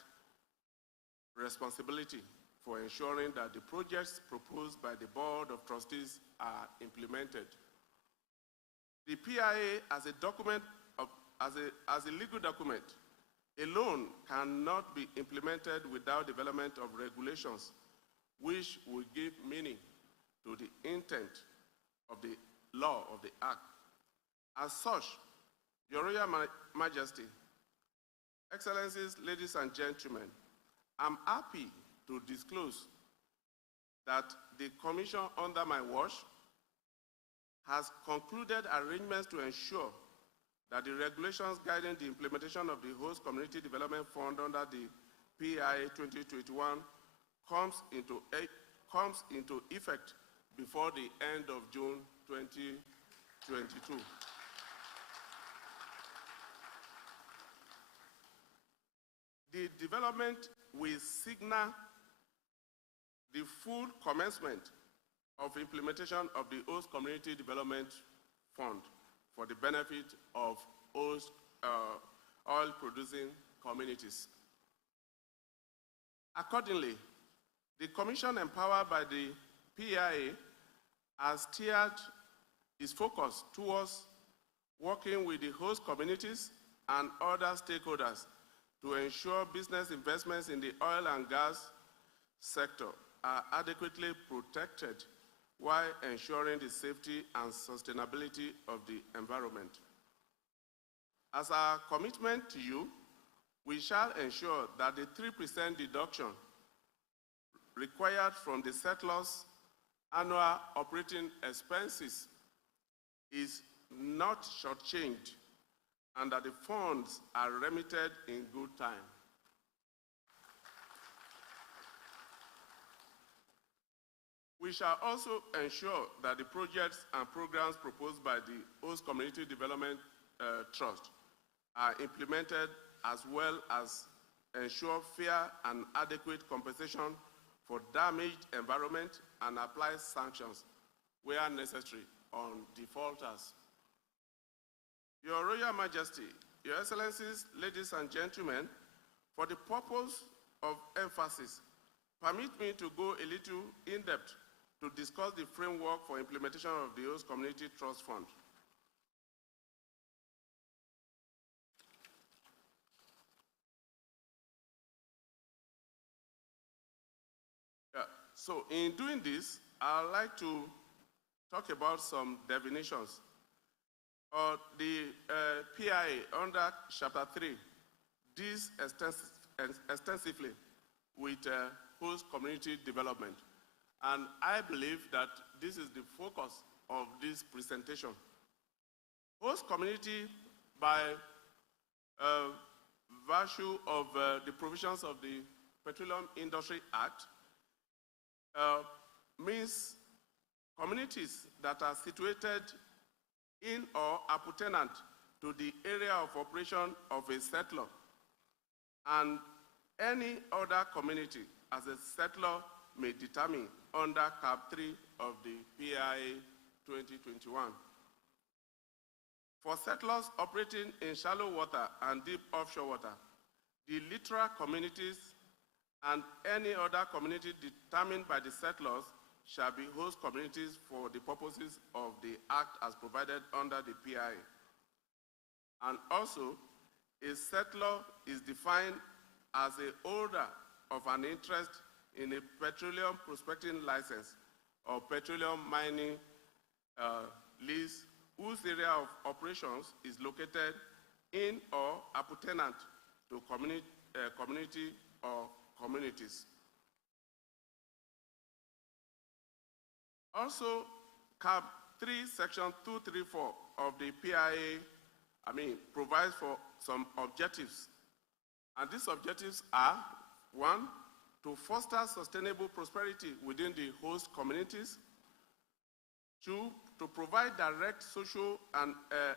responsibility for ensuring that the projects proposed by the Board of Trustees are implemented. The PIA as a document, as a legal document, alone cannot be implemented without development of regulations which will give meaning to the intent of the law of the Act. As such, Your Royal Majesty, Excellencies, ladies and gentlemen, I'm happy to disclose that the Commission under my watch has concluded arrangements to ensure that the regulations guiding the implementation of the Host Community Development Fund under the PIA 2021 comes into effect before the end of June 2022. The development will signal the full commencement of implementation of the Host Community Development Fund for the benefit of host oil-producing communities. Accordingly, the Commission empowered by the PIA has steered its focus towards working with the host communities and other stakeholders to ensure business investments in the oil and gas sector are adequately protected while ensuring the safety and sustainability of the environment. As our commitment to you, we shall ensure that the 3% deduction required from the settlers' annual operating expenses is not shortchanged and that the funds are remitted in good time. We shall also ensure that the projects and programs proposed by the Host Community Development Trust are implemented, as well as ensure fair and adequate compensation for damaged environment and apply sanctions where necessary on defaulters. Your Royal Majesty, Your Excellencies, ladies and gentlemen, for the purpose of emphasis, permit me to go a little in-depth to discuss the framework for implementation of the Host Community Trust Fund. So in doing this, I'd like to talk about some definitions. The PIA under Chapter 3 deals extensively with host community development. And I believe that this is the focus of this presentation. Host community, by virtue of the provisions of the Petroleum Industry Act, means communities that are situated in or appertinent to the area of operation of a settler and any other community as a settler may determine under Cap 3 of the PIA 2021. For settlers operating in shallow water and deep offshore water, the littoral communities and any other community determined by the settlers shall be host communities for the purposes of the Act as provided under the PIA. And also, a settler is defined as a holder of an interest in a petroleum prospecting license or petroleum mining lease whose area of operations is located in or appertinent to community or communities. Also, Cap 3, Section 234 of the PIA, provides for some objectives. And these objectives are, 1, to foster sustainable prosperity within the host communities. 2, to provide direct social and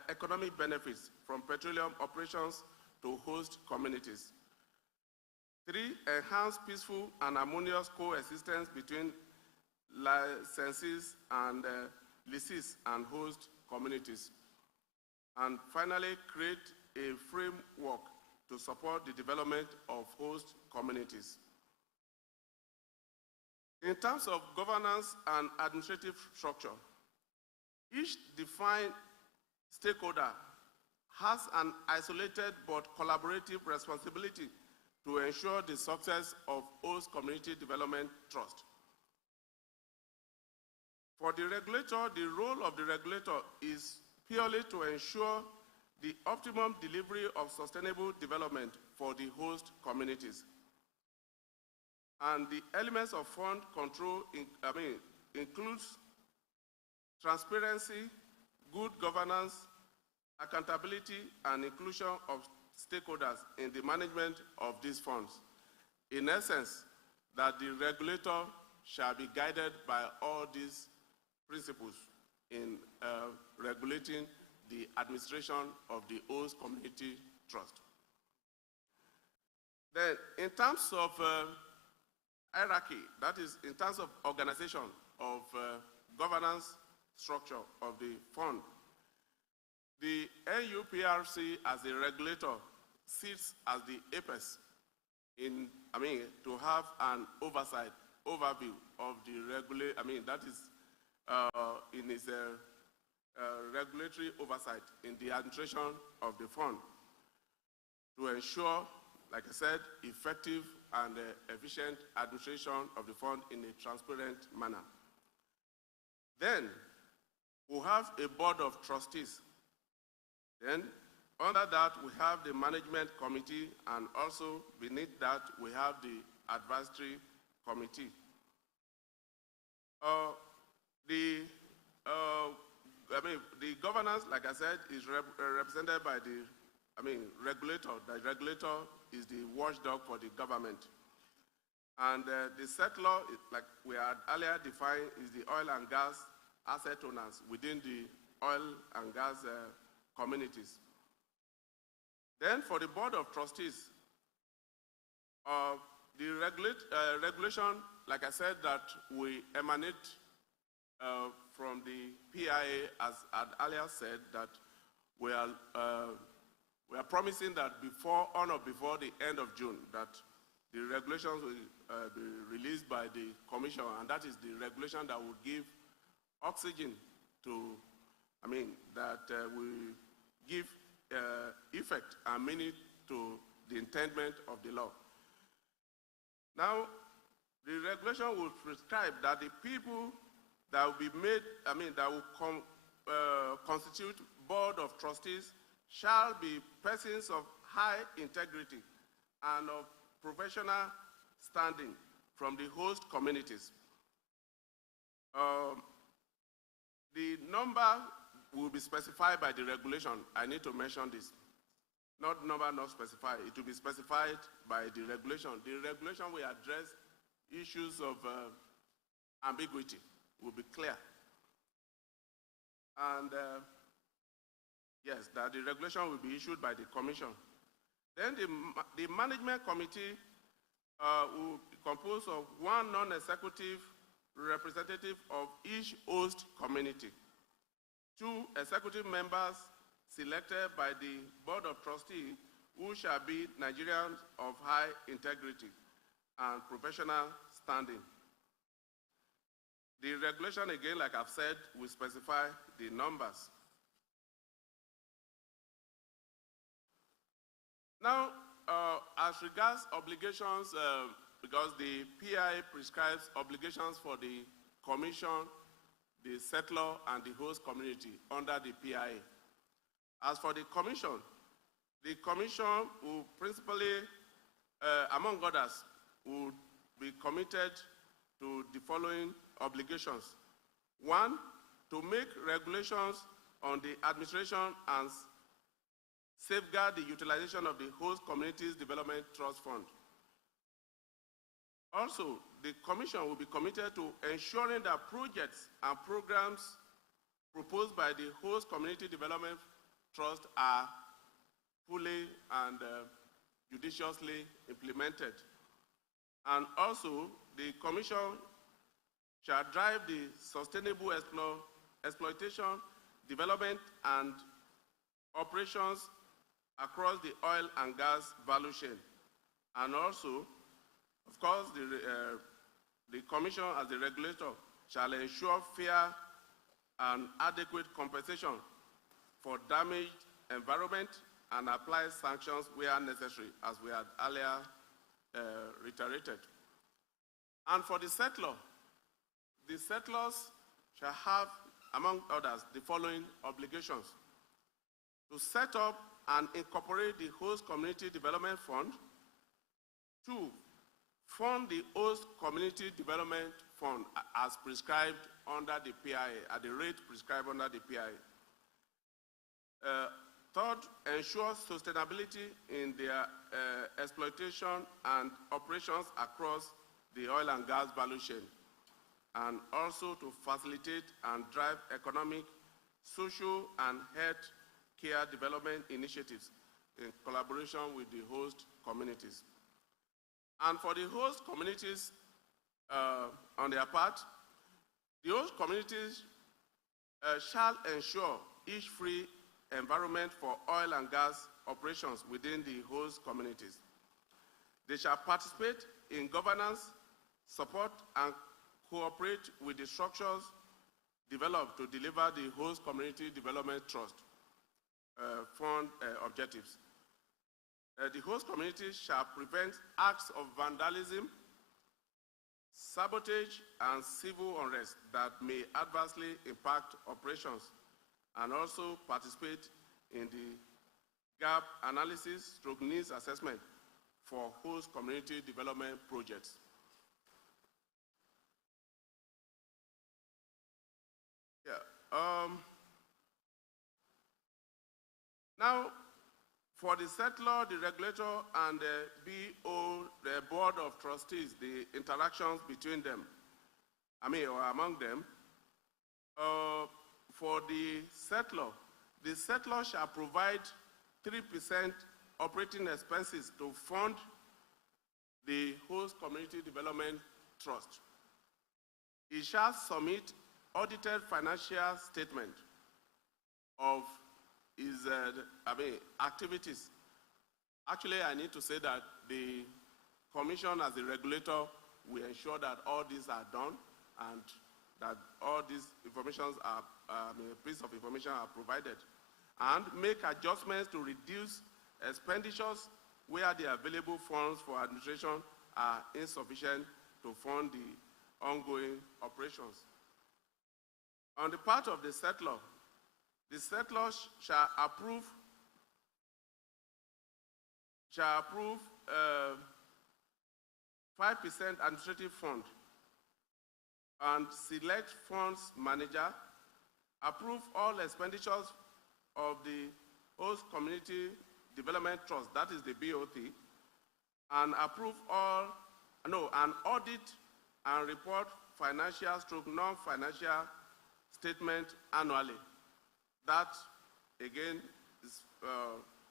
economic benefits from petroleum operations to host communities. 3, enhance peaceful and harmonious coexistence between licensees and lessees and host communities. And finally, create a framework to support the development of host communities. In terms of governance and administrative structure, each defined stakeholder has an isolated but collaborative responsibility to ensure the success of host community development trust. For the regulator, the role of the regulator is purely to ensure the optimum delivery of sustainable development for the host communities. And the elements of fund control includes transparency, good governance, accountability, and inclusion of stakeholders in the management of these funds. In essence, that the regulator shall be guided by all these principles in regulating the administration of the host community trust. Then, in terms of hierarchy, that is, in terms of organization of governance structure of the fund, the NUPRC as a regulator sits as the apex to have an overview of the that is in its regulatory oversight in the administration of the fund to ensure, like I said, effective and efficient administration of the fund in a transparent manner. Then, we have a board of trustees. Then, under that, we have the management committee, and also beneath that, we have the advisory committee. The governance, like I said, is represented by the regulator. The regulator is the watchdog for the government. And the settlor, like we had earlier defined, is the oil and gas asset owners within the oil and gas communities. Then for the board of trustees, the regulation, like I said, that we emanate from the PIA, as I earlier said, that we are promising that before the end of June, that the regulations will be released by the commission, and that is the regulation that will give oxygen to, that will give effect and meaning to the intendment of the law. Now, the regulation will prescribe that the people that will be made, that will constitute board of trustees shall be persons of high integrity and of professional standing from the host communities. The number will be specified by the regulation. I need to mention this. Not number, not specified. It will be specified by the regulation. The regulation will address issues of ambiguity, will be clear. And yes, that the regulation will be issued by the commission. Then the management committee will be composed of one non-executive representative of each host community, 2 executive members selected by the board of trustees who shall be Nigerians of high integrity and professional standing. The regulation, again, like I've said, will specify the numbers. Now, as regards obligations, because the PIA prescribes obligations for the commission, the settlor, and the host community under the PIA. As for the commission will principally, among others, will be committed to the following obligations. 1, to make regulations on the administration and safeguard the utilization of the host communities development trust fund. Also, the commission will be committed to ensuring that projects and programs proposed by the host community development trust are fully and judiciously implemented. And also, the commission shall drive the sustainable exploitation, development, and operations across the oil and gas value chain. And also, of course, the commission as the regulator shall ensure fair and adequate compensation for damaged environment and apply sanctions where necessary, as we had earlier reiterated. And for the settlors shall have, among others, the following obligations: to set up and incorporate the host community development fund. 2, fund the host community development fund as prescribed under the PIA, at the rate prescribed under the PIA. 3rd, ensure sustainability in their exploitation and operations across the oil and gas value chain, and also to facilitate and drive economic, social, and health care development initiatives in collaboration with the host communities. And for the host communities, on their part, the host communities shall ensure each free environment for oil and gas operations within the host communities. They shall participate in governance, support, and cooperate with the structures developed to deliver the host community development trust fund objectives. The host communities shall prevent acts of vandalism, sabotage, and civil unrest that may adversely impact operations, and also participate in the gap analysis stroke needs assessment for host community development projects. Now, For the settler, the regulator, and the BO, the Board of Trustees, the interactions between them, or among them, for the settler shall provide 3% operating expenses to fund the host community development trust. He shall submit audited financial statement of his activities. Actually, I need to say that the Commission as the regulator will ensure that all these are done and that all these informations are, piece of information are provided, and make adjustments to reduce expenditures where the available funds for administration are insufficient to fund the ongoing operations. On the part of the settler shall approve 5% administrative fund and select funds manager, approve all expenditures of the host community development trust, that is the BOT, and approve and audit and report financial stroke non-financial statement annually. That, again,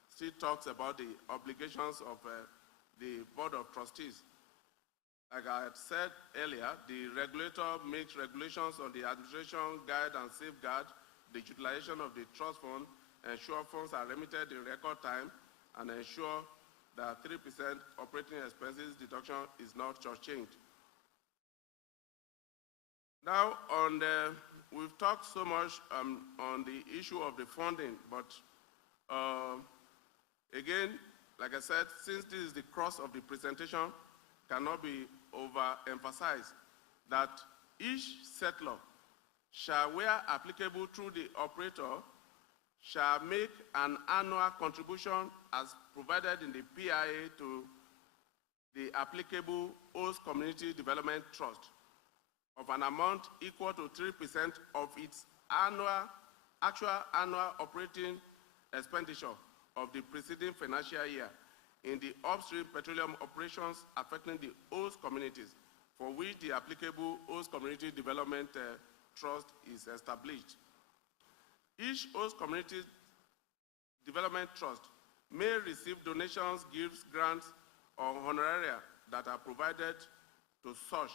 still talks about the obligations of the Board of Trustees. Like I had said earlier, the regulator makes regulations on the administration, guide, and safeguard the utilization of the trust fund, ensure funds are remitted in record time, and ensure that 3% operating expenses deduction is not shortchanged. Now, we've talked so much on the issue of the funding, but again, like I said, since this is the crux of the presentation, cannot be overemphasized that each settler shall, where applicable through the operator, shall make an annual contribution as provided in the PIA to the applicable host community development trust of an amount equal to 3% of its actual annual operating expenditure of the preceding financial year in the upstream petroleum operations affecting the host communities for which the applicable host community development trust is established. Each host community development trust may receive donations, gifts, grants, or honoraria that are provided to such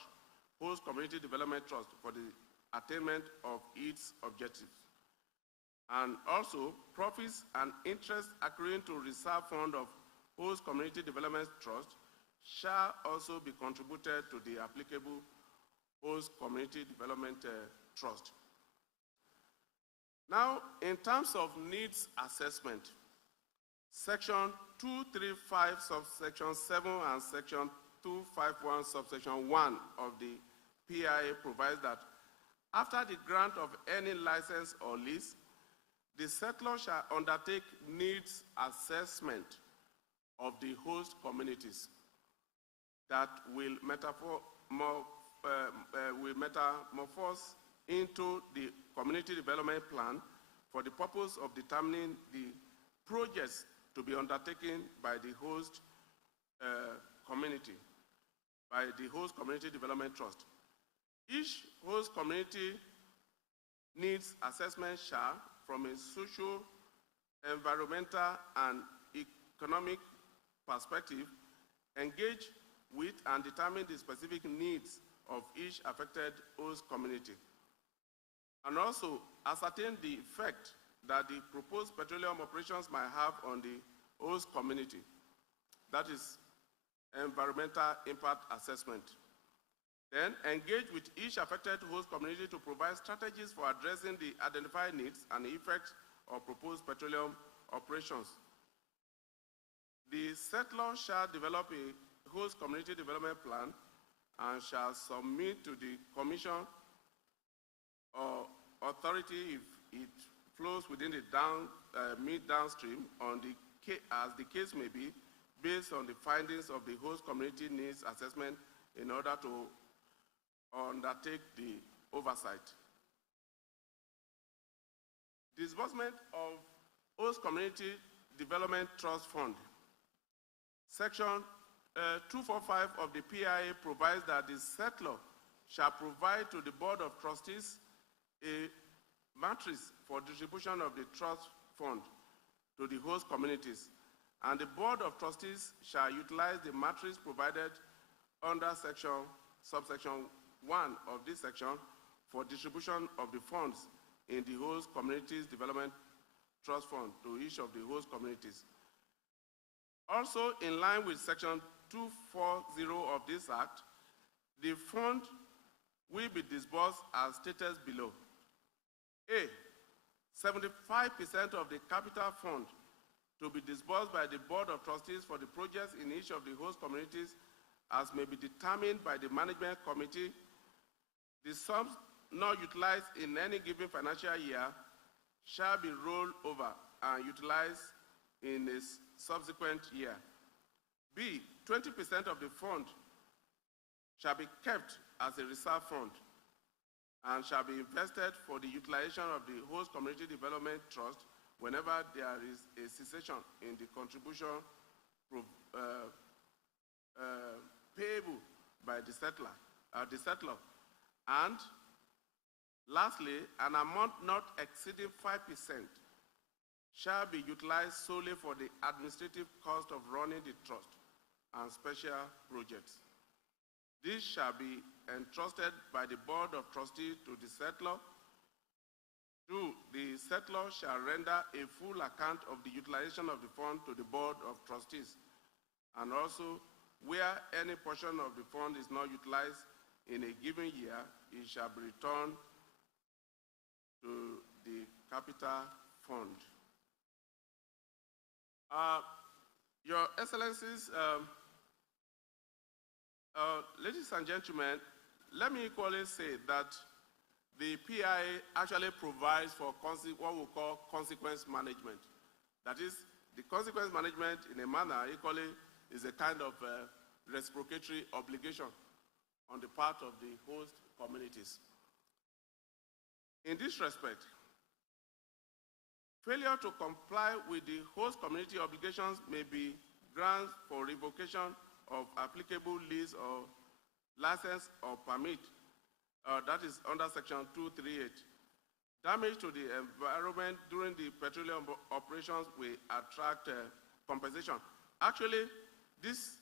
host community development trust for the attainment of its objectives. And also, profits and interest accruing to reserve fund of host community development trust shall also be contributed to the applicable host community development trust. Now, in terms of needs assessment, Section 235, subsection 7 and Section 251, subsection 1 of the PIA provides that after the grant of any license or lease, the settler shall undertake needs assessment of the host communities that will metamorphose into the community development plan for the purpose of determining the projects to be undertaken by the host community, by the host community development trust. Each host community needs assessment shall, from a social, environmental, and economic perspective, engage with and determine the specific needs of each affected host community, and also ascertain the effect that the proposed petroleum operations might have on the host community. That is environmental impact assessment. Then engage with each affected host community to provide strategies for addressing the identified needs and effects of proposed petroleum operations. The settler shall develop a host community development plan and shall submit to the commission or authority if it flows within the mid-downstream as the case may be, based on the findings of the host community needs assessment in order to undertake the oversight. Disbursement of host community Development Trust Fund. Section 245 of the PIA provides that the settlor shall provide to the Board of Trustees a matrix for distribution of the trust fund to the host communities, and the Board of Trustees shall utilize the matrix provided under subsection 1 of this section for distribution of the funds in the host communities development trust fund to each of the host communities. Also, in line with section 240 of this act, the fund will be disbursed as stated below. A, 75% of the capital fund to be disbursed by the Board of Trustees for the projects in each of the host communities as may be determined by the management committee. The sums not utilized in any given financial year shall be rolled over and utilized in a subsequent year. B, 20% of the fund shall be kept as a reserve fund and shall be invested for the utilization of the host community development trust whenever there is a cessation in the contribution payable by the settler. And lastly, an amount not exceeding 5% shall be utilized solely for the administrative cost of running the trust and special projects. This shall be entrusted by the Board of Trustees to the settler. 2, the settler shall render a full account of the utilization of the fund to the Board of Trustees, and also where any portion of the fund is not utilized in a given year, it shall be returned to the capital fund. Your Excellencies, ladies and gentlemen, let me equally say that the PIA actually provides for what we call consequence management. That is, the consequence management in a manner equally is a kind of reciprocatory obligation on the part of the host communities. In this respect, failure to comply with the host community obligations may be grounds for revocation of applicable lease or license or permit, that is under section 238. Damage to the environment during the petroleum operations will attract compensation. Actually, this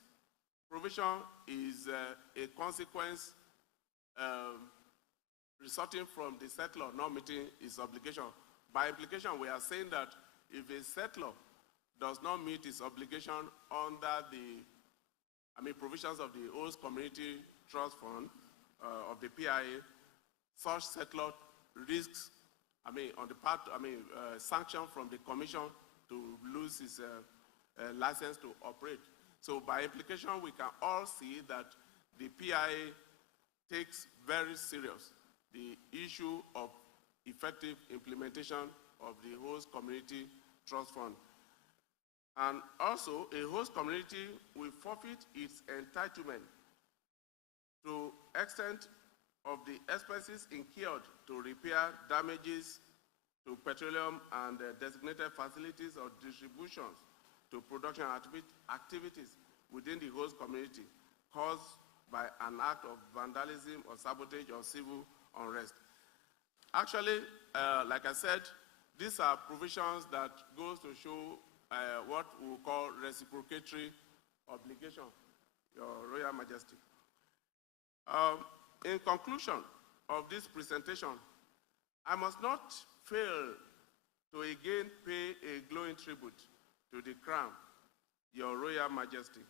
provision is a consequence resulting from the settler not meeting its obligation. By implication, we are saying that if a settler does not meet its obligation under the provisions of the host community trust fund of the PIA, such settler risks, sanction from the commission to lose his license to operate. So by implication, we can all see that the PIA takes very serious the issue of effective implementation of the host community trust fund. And also, a host community will forfeit its entitlement to extent of the expenses incurred to repair damages to petroleum and designated facilities or distributions to production activities within the host community caused by an act of vandalism or sabotage or civil unrest. Actually, like I said, these are provisions that goes to show what we call reciprocatory obligation, Your Royal Majesty. In conclusion of this presentation, I must not fail to again pay a glowing tribute to the Crown, Your Royal Majesty,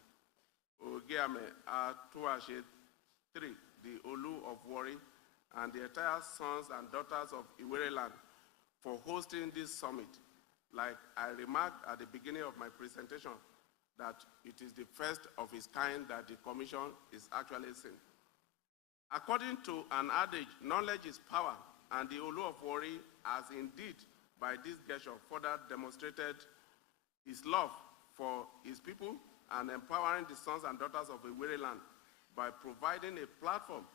Ògíamẹ Atúwàtse III, the Olu of Warri, and the entire sons and daughters of Iwereland for hosting this summit. Like I remarked at the beginning of my presentation, that it is the first of its kind that the Commission is actually seeing. According to an adage, knowledge is power, and the Olu of Warri has indeed, by this gesture, further demonstrated his love for his people and empowering the sons and daughters of Iwereland by providing a platform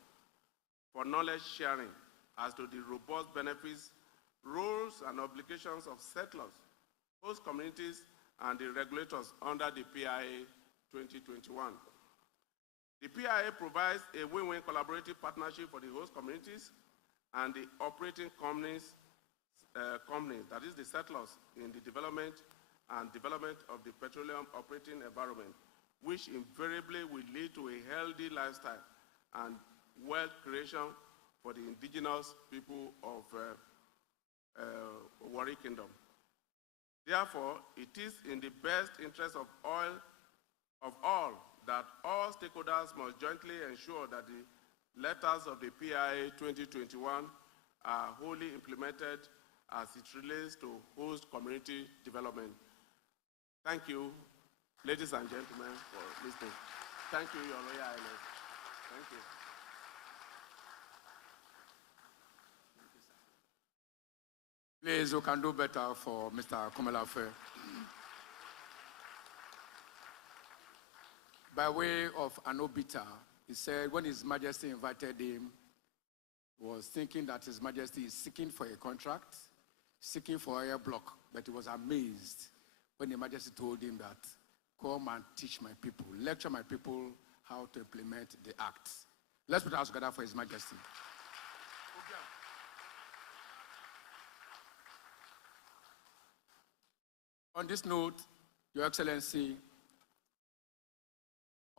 for knowledge sharing as to the robust benefits, roles, and obligations of settlers, host communities, and the regulators under the PIA 2021. The PIA provides a win-win collaborative partnership for the host communities and the operating companies, that is the settlers, in the development of the petroleum operating environment, which invariably will lead to a healthy lifestyle and wealth creation for the indigenous people of Warri Kingdom. Therefore, it is in the best interest of all that all stakeholders must jointly ensure that the letters of the PIA 2021 are wholly implemented as it relates to host community development. Thank you, ladies and gentlemen, for listening. Thank you, Your Royal Highness. Thank you. Please, you can do better for Mr. Komalafe. By way of an obiter, he said when His Majesty invited him, he was thinking that His Majesty is seeking for a contract, seeking for a block, but he was amazed when His Majesty told him that, come and teach my people, lecture my people how to implement the act. Let's put our hands together for His Majesty. On this note, Your Excellency,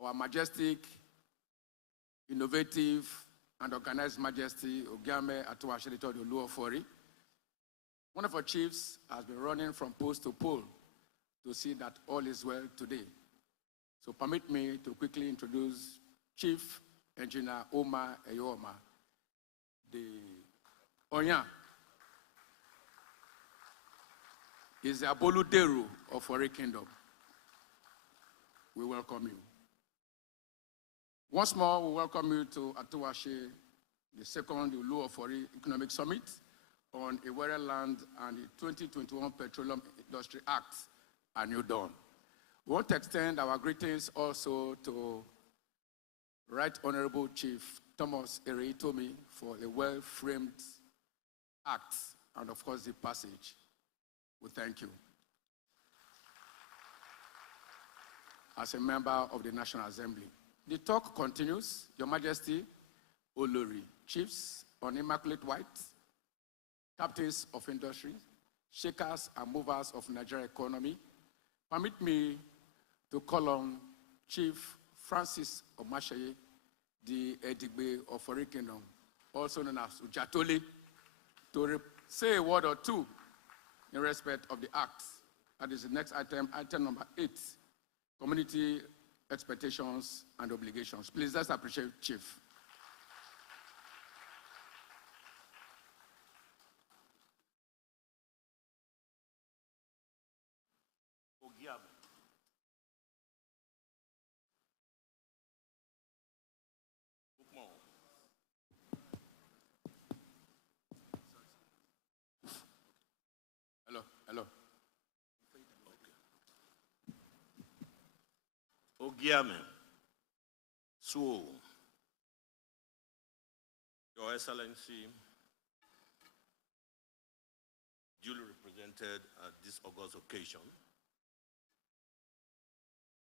our majestic, innovative, and organized Majesty, Ògíamẹ Atúwàtse III, one of our chiefs has been running from post to pole to see that all is well today. So permit me to quickly introduce Chief Engineer Omar Eyoma, the Onya. Is the Aboluderu of Warri Kingdom. We welcome you. Once more, we welcome you to Atúwàtse, the second Ulu of Warri Economic Summit on Iwereland and the 2021 Petroleum Industry Act, a new dawn. We want to extend our greetings also to Right Honorable Chief Thomas Ereitomi for a well-framed act and, of course, the passage. We thank you. As a member of the National Assembly. The talk continues. Your Majesty, Olori, chiefs on Immaculate White, captains of industry, shakers and movers of Nigerian economy, permit me to call on Chief Francis Omashaye, the Edigbe of Warri Kingdom, also known as Ujatole, to say a word or two in respect of the act. That is the next item, item number 8, community expectations and obligations. Please, let's appreciate Chief. Ògíamẹ. Hello. Ògíamẹ. So, Your Excellency, duly represented at this august occasion,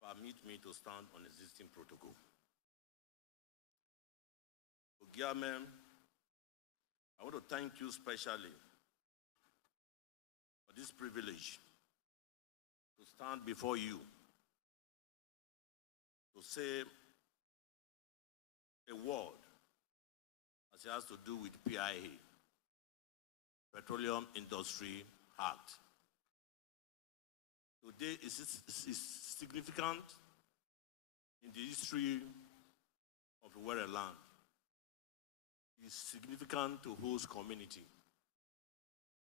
permit me to stand on existing protocol. Ògíamẹ, I want to thank you specially for this privilege to stand before you to say a word as it has to do with PIA, Petroleum Industry Act. Today is significant in the history of Iwereland. It's significant to host community.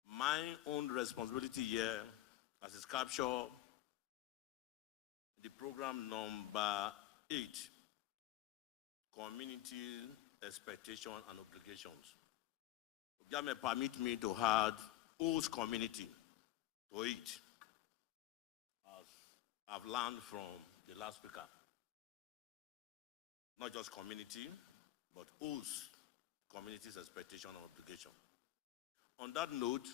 My own responsibility here, as is captured in the program number 8, community expectation and obligations. Ògíamẹ, permit me to add host community to it, as I've learned from the last speaker. Not just community, but host community's expectation and obligation. On that note,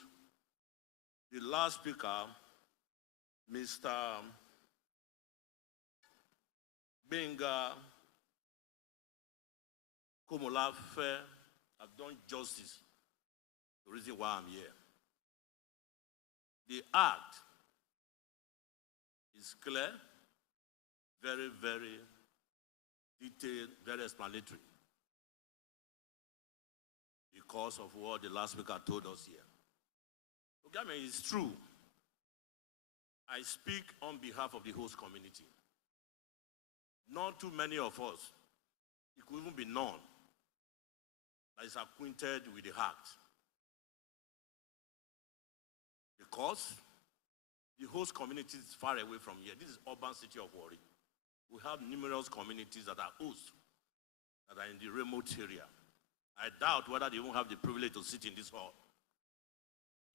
the last speaker Mr. Benga Komolafe have done justice to the reason why I'm here. The act is clear, very, very detailed, very explanatory because of what the last speaker told us here. Ògíamẹ, it's true. I speak on behalf of the host community. Not too many of us, it could even be known, that is acquainted with the act. Because the host community is far away from here. This is urban city of Warri. We have numerous communities that are hosts, that are in the remote area. I doubt whether they won't have the privilege to sit in this hall.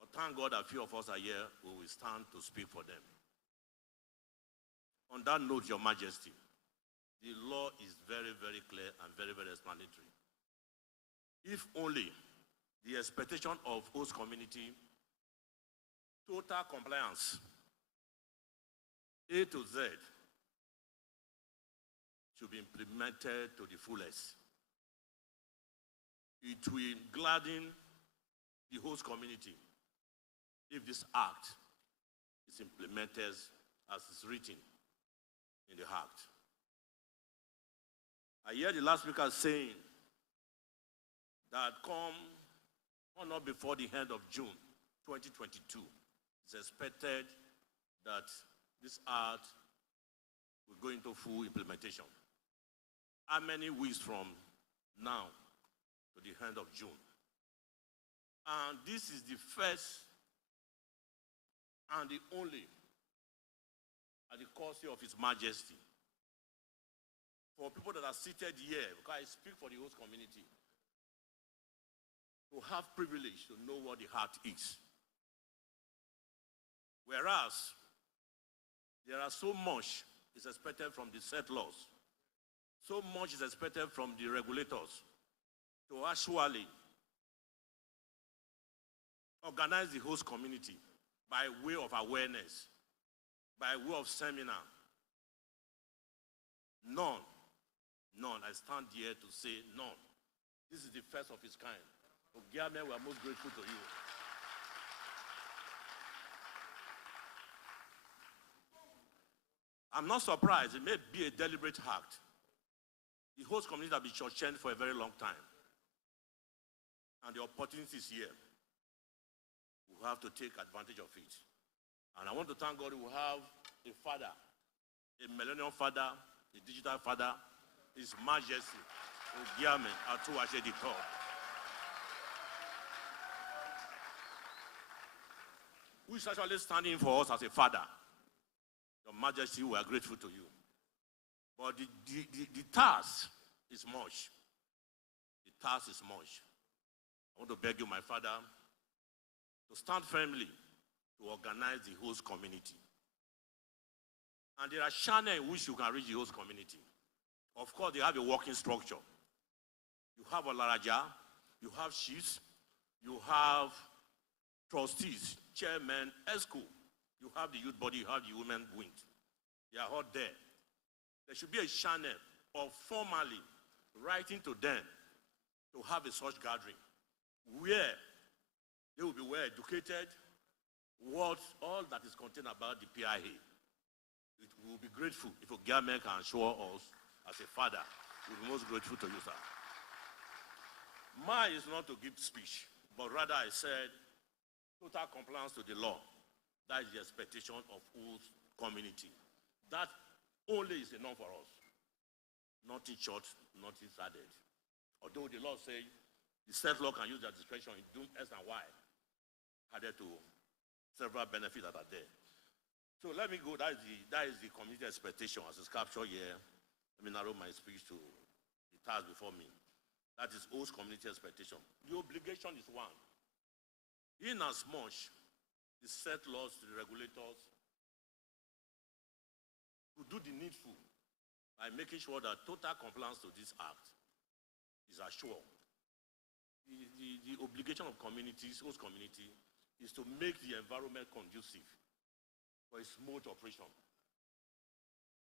But thank God a few of us are here who will stand to speak for them. On that note, Your Majesty, the law is very, very clear and very, very explanatory. If only the expectation of host community, total compliance, A to Z, should be implemented to the fullest. It will gladden the host community if this act is implemented as is written in the act. I hear the last speaker saying that come not before the end of June 2022, it's expected that this act will go into full implementation. How many weeks from now to the end of June? And this is the first and the only at the courtesy of His Majesty for people that are seated here, because I speak for the host community, to have privilege to know what the heart is. Whereas there are so much is expected from the settlers, so much is expected from the regulators to actually organize the host community by way of awareness, by way of seminar. None. I stand here to say none. This is the first of its kind. Ògíamẹ, we are most grateful to you. I'm not surprised. It may be a deliberate act. The host community has been short-changed for a very long time. And the opportunity is here. We have to take advantage of it. And I want to thank God we have a father, a millennium father, a digital father, His Majesty, Ògíamẹ Atúwàtse III. Who is actually standing for us as a father. Your Majesty, we are grateful to you. But the task is much. The task is much. I want to beg you, my father, to stand firmly to organize the host community. And there are channels in which you can reach the host community. Of course, they have a working structure. You have a Laraja, you have chiefs, you have trustees, chairmen, ESCO, you have the youth body, you have the women wing. They are all there. There should be a channel of formally writing to them to have a such gathering where they will be well educated, what all that is contained about the PIA. It will be grateful if Ògíamẹ can show us as a father. We'll be most grateful to you, sir. Mine is not to give speech, but rather I said total compliance to the law. That is the expectation of host community. That only is enough for us. Nothing short, nothing added. Although the law says the settlor can use their discretion in doing X and Y, added to several benefits that are there. So let me go, that is the community expectation as it's captured here. Let me narrow my speech to the task before me. That is host community expectation. The obligation is one. In as much the settlers, the regulators, to do the needful by making sure that total compliance to this act is assured. The obligation of communities, host community, is to make the environment conducive for a smooth operation.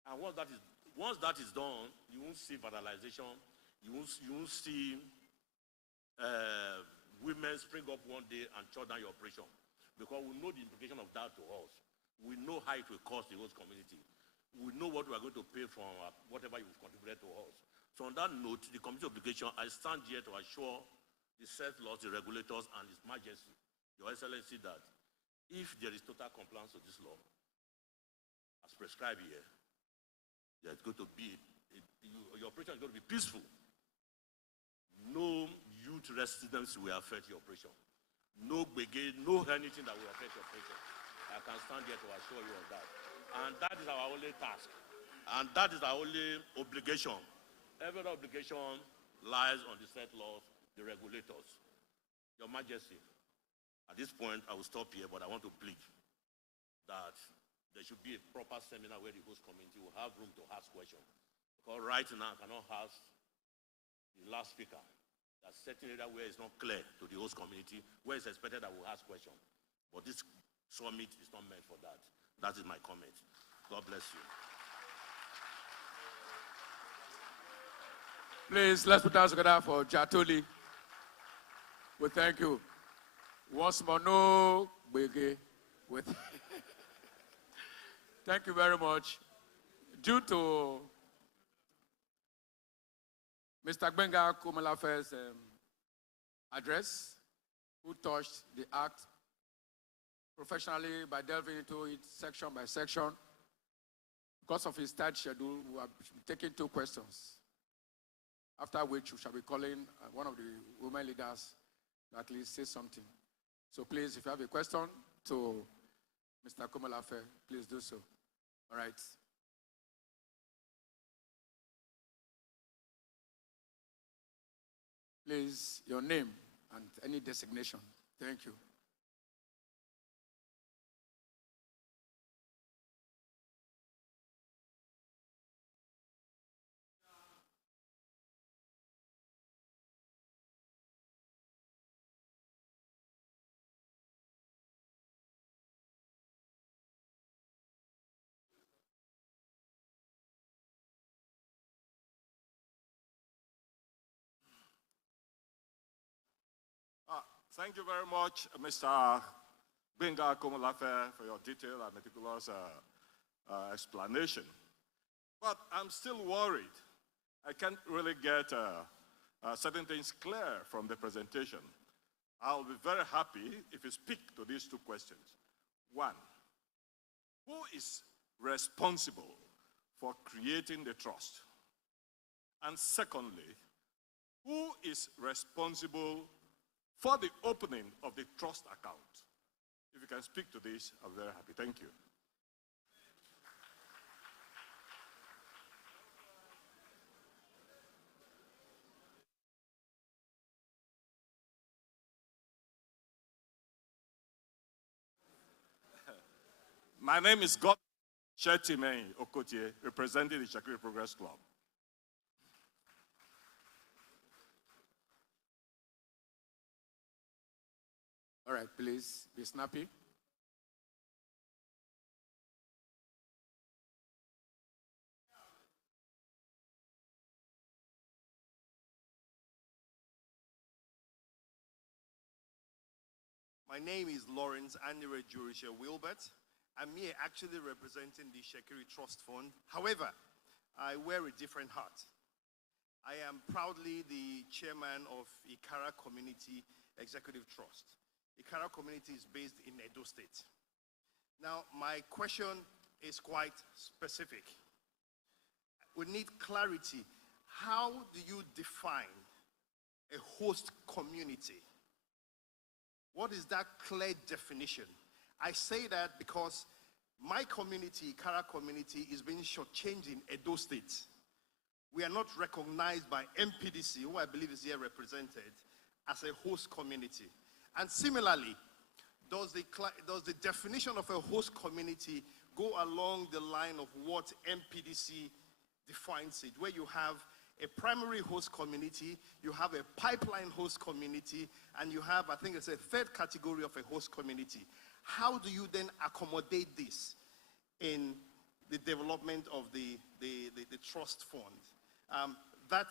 And once that is done, you won't see vandalization, you won't see women spring up one day and shut down your operation. Because we know the implication of that to us. We know how it will cost the host community. We know what we are going to pay from whatever you've contributed to us. So on that note, the committee obligation, I stand here to assure the set laws, the regulators, and His Majesty, Your Excellency, that if there is total compliance with this law, as prescribed here, there's going to be, your operation is going to be peaceful. No youth residents will affect your operation. No brigade, no anything that will affect your operation. I can stand here to assure you of that. And that is our only task. And that is our only obligation. Every other obligation lies on the set laws, the regulators. Your Majesty, at this point, I will stop here, but I want to plead that there should be a proper seminar where the host community will have room to ask questions. Because right now, I cannot ask the last speaker. There's certain area where it's not clear to the host community, where it's expected that we'll ask questions. But this summit is not meant for that. That is my comment. God bless you. Please, let's put our hands together for Jatoli. We thank you. Once more, no biggie. Thank you very much. Due to Mr. Gbenga Komolafe's address, who touched the act professionally by delving into it section by section, because of his tight schedule, we are taking 2 questions, after which we shall be calling one of the women leaders to at least say something. So please, if you have a question to Mr. Komolafe, please do so. All right. Please, your name and any designation. Thank you. Thank you very much, Mr. Gbenga Komolafe, for your detailed and meticulous explanation. But I'm still worried. I can't really get certain things clear from the presentation. I'll be very happy if you speak to these 2 questions. 1, who is responsible for creating the trust? And secondly, who is responsible for the opening of the trust account? If you can speak to this, I'm very happy. Thank you. My name is God Shetimei Okotie, representing the Shakiri Progress Club. All right, please be snappy. My name is Lawrence Anire Jurisha Wilbert. I'm here actually representing the Shakiri Trust Fund. However, I wear a different hat. I am proudly the chairman of Ikara Community Executive Trust. Ikara community is based in Edo State. Now, my question is quite specific. We need clarity. How do you define a host community? What is that clear definition? I say that because my community, Ikara community, is being shortchanged in Edo State. We are not recognized by MPDC, who I believe is here represented, as a host community. And similarly, does the definition of a host community go along the line of what MPDC defines it, where you have a primary host community, you have a pipeline host community, and you have, I think it's a 3rd category of a host community. How do you then accommodate this? in the development of the trust fund. That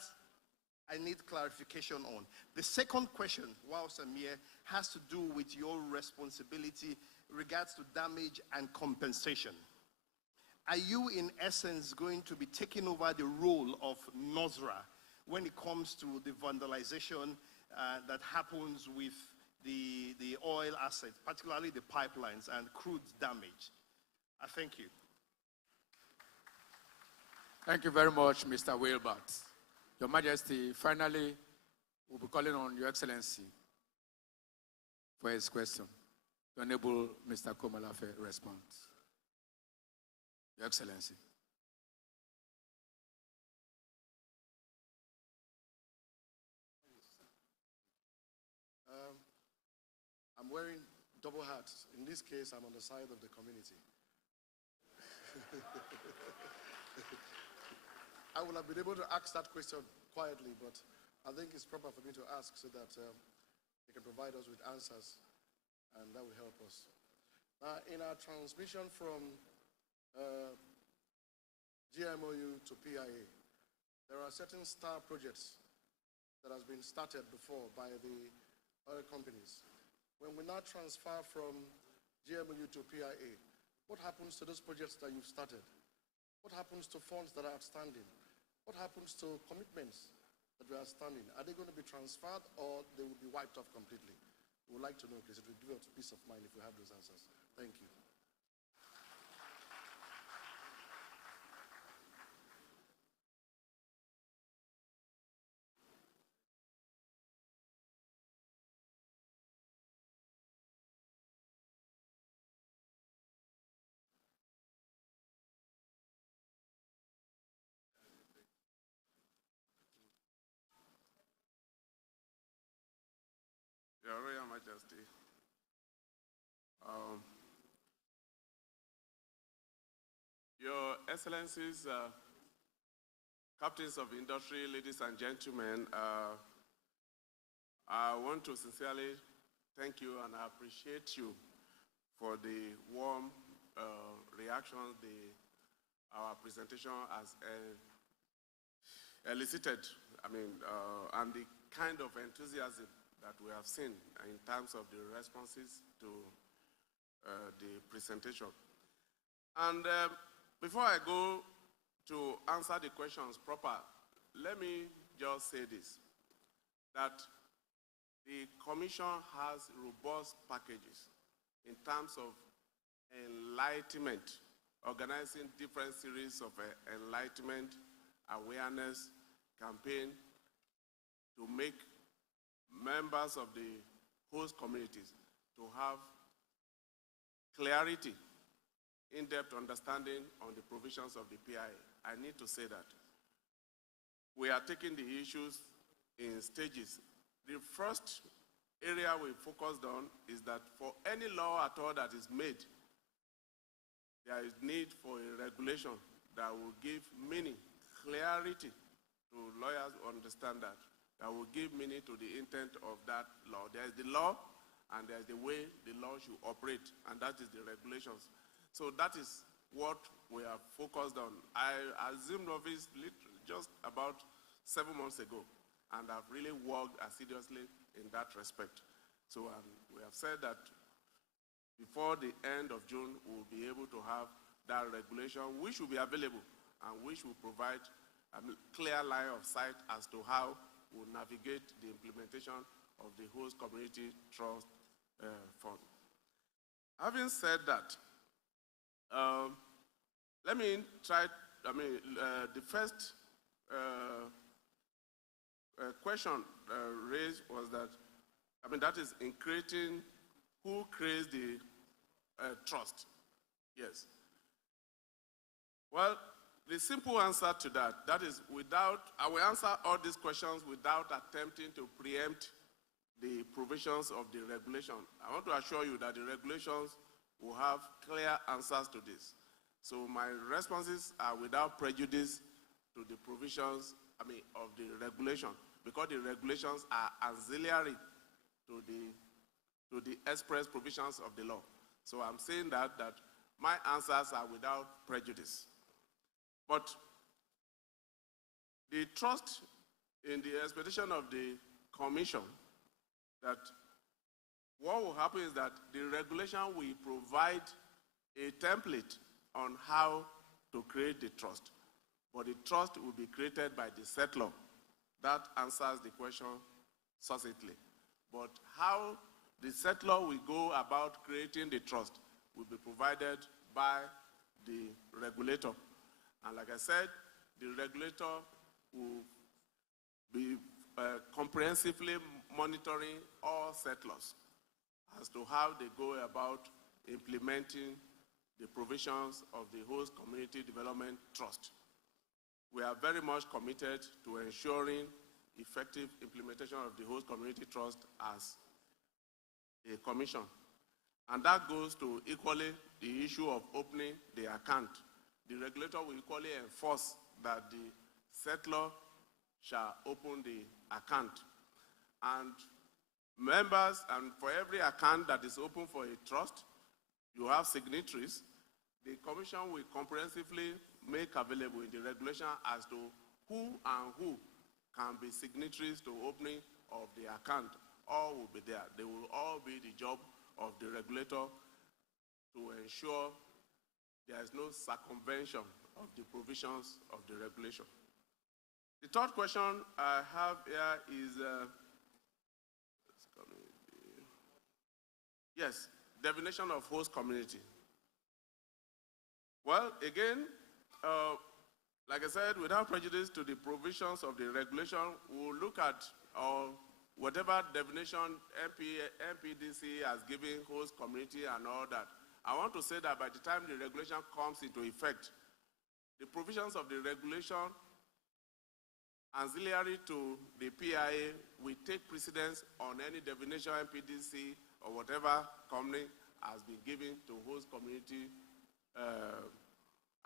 I need clarification on. The second question, whilst I'm here, has to do with your responsibility regards to damage and compensation. Are you, in essence, going to be taking over the role of NOSRA when it comes to the vandalization that happens with the oil assets, particularly the pipelines and crude damage? Thank you. Thank you very much, Mr. Wilbert. Your Majesty, finally, we'll be calling on Your Excellency for his question to enable Mr. Komolafe response. Your Excellency. I'm wearing double hats. In this case, I'm on the side of the community. I would have been able to ask that question quietly, but I think it's proper for me to ask so that they can provide us with answers, and that will help us. In our transmission from GMOU to PIA, there are certain star projects that has been started before by the oil companies. When we now transfer from GMOU to PIA, what happens to those projects that you've started? What happens to funds that are outstanding? What happens to commitments that were outstanding? Are they going to be transferred or they will be wiped off completely? We would like to know, please. It will give us peace of mind if we have those answers. Thank you. Your Royal Majesty, Your Excellencies, Captains of Industry, ladies and gentlemen, I want to sincerely thank you and I appreciate you for the warm reaction our presentation has elicited. And the kind of enthusiasm that we have seen in terms of the responses to the presentation. And before I go to answer the questions proper, let me just say this, that the Commission has robust packages in terms of enlightenment, organizing different series of enlightenment, awareness campaign to make members of the host communities to have clarity, in-depth understanding on the provisions of the PIA. I need to say that we are taking the issues in stages. The first area we focused on is that for any law at all that is made, there is need for a regulation that will give meaning, clarity to lawyers who understand that will give meaning to the intent of that law. There is the law, and there is the way the law should operate, and that is the regulations. So that is what we are focused on. I assumed office just about 7 months ago, and I've really worked assiduously in that respect. So we have said that before the end of June, we'll be able to have that regulation, which will be available, and which will provide a clear line of sight as to how we'll navigate the implementation of the host community trust fund. Having said that, let me try, the first question raised was that, that is in creating, who creates the trust? Yes. Well, the simple answer to that is I will answer all these questions without attempting to preempt the provisions of the regulation. I want to assure you that the regulations will have clear answers to this. So my responses are without prejudice to the provisions, of the regulation, because the regulations are auxiliary to the express provisions of the law. So I'm saying that my answers are without prejudice. But the trust in the expectation of the Commission that what will happen is that the regulation will provide a template on how to create the trust. But the trust will be created by the settler. That answers the question succinctly. But how the settler will go about creating the trust will be provided by the regulator. And like I said, the regulator will be comprehensively monitoring all settlers as to how they go about implementing the provisions of the Host Community Development Trust. We are very much committed to ensuring effective implementation of the Host Community Trust as a commission. And that goes to equally the issue of opening the account. The regulator will equally enforce that the settler shall open the account. And members, and for every account that is open for a trust, you have signatories. The Commission will comprehensively make available in the regulation as to who can be signatories to opening of the account. All will be there. They will all be the job of the regulator to ensure there is no circumvention of the provisions of the regulation. The third question I have here is, yes, definition of host community. Well, again, like I said, without prejudice to the provisions of the regulation, we'll look at whatever definition MPDC has given host community and all that. I want to say that by the time the regulation comes into effect, the provisions of the regulation ancillary to the PIA will take precedence on any definition MPDC or whatever company has been given to host community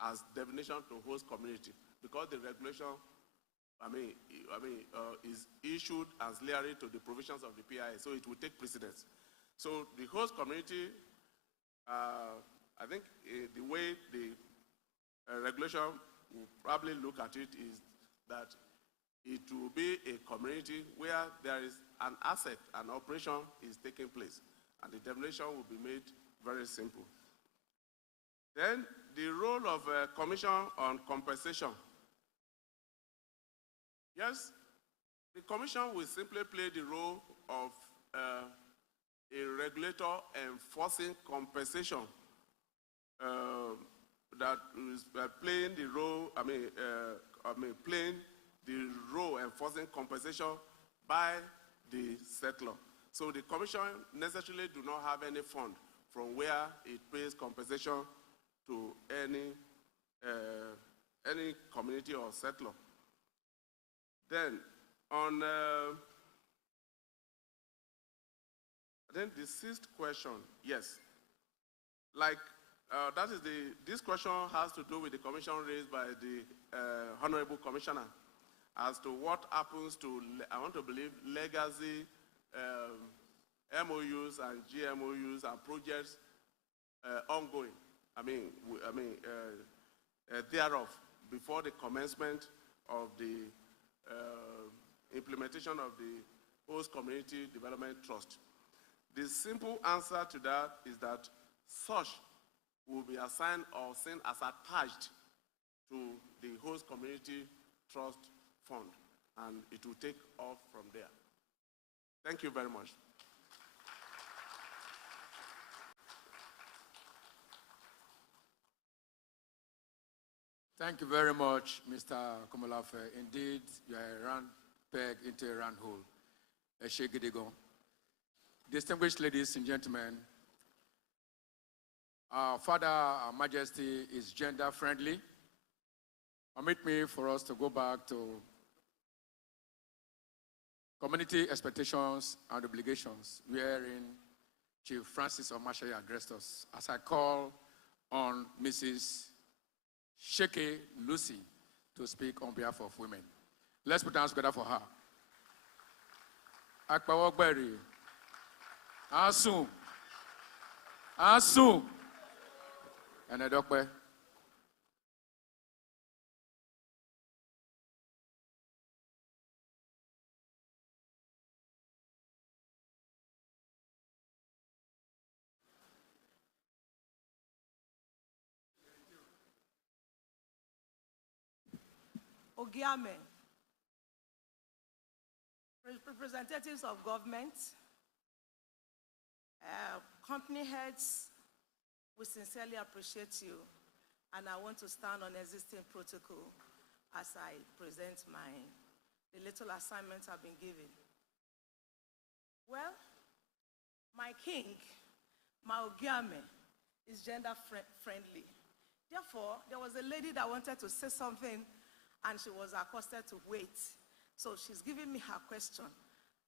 as definition to host community, because the regulation, is issued ancillary to the provisions of the PIA, so it will take precedence. So the host community, I think the way the regulation will probably look at it is that it will be a community where there is an asset, an operation is taking place, and the definition will be made very simple. Then the role of a commission on compensation. Yes, the commission will simply play the role of a regulator enforcing compensation that is playing the role, playing the role enforcing compensation by the settler. So the commission necessarily do not have any fund from where it pays compensation to any community or settler. Then on then the sixth question, yes, like that is this question has to do with the commission raised by the Honorable Commissioner as to what happens to, I want to believe, legacy MOUs and GMOUs and projects ongoing. Thereof, before the commencement of the implementation of the Host Community Development Trust. The simple answer to that is that such will be assigned or seen as attached to the Host Community Trust Fund, and it will take off from there. Thank you very much. Thank you very much, Mr. Komolafe. Indeed, you are a round peg into a round hole. Eshegidigo. Distinguished ladies and gentlemen, our Father, our Majesty is gender friendly. Permit me for us to go back to community expectations and obligations, wherein Chief Francis Omashaye addressed us. As I call on Mrs. Sheke Lucy to speak on behalf of women. Let's put hands together for her. Akpawogberi. Asu. Asu. Enedokwe. Ògíamẹ, representatives of government, company heads, we sincerely appreciate you, and I want to stand on existing protocol as I present the little assignments I've been given. Well, my king, my Ògíamẹ, is gender friendly. Therefore, there was a lady that wanted to say something, and she was accosted to wait. So she's giving me her question,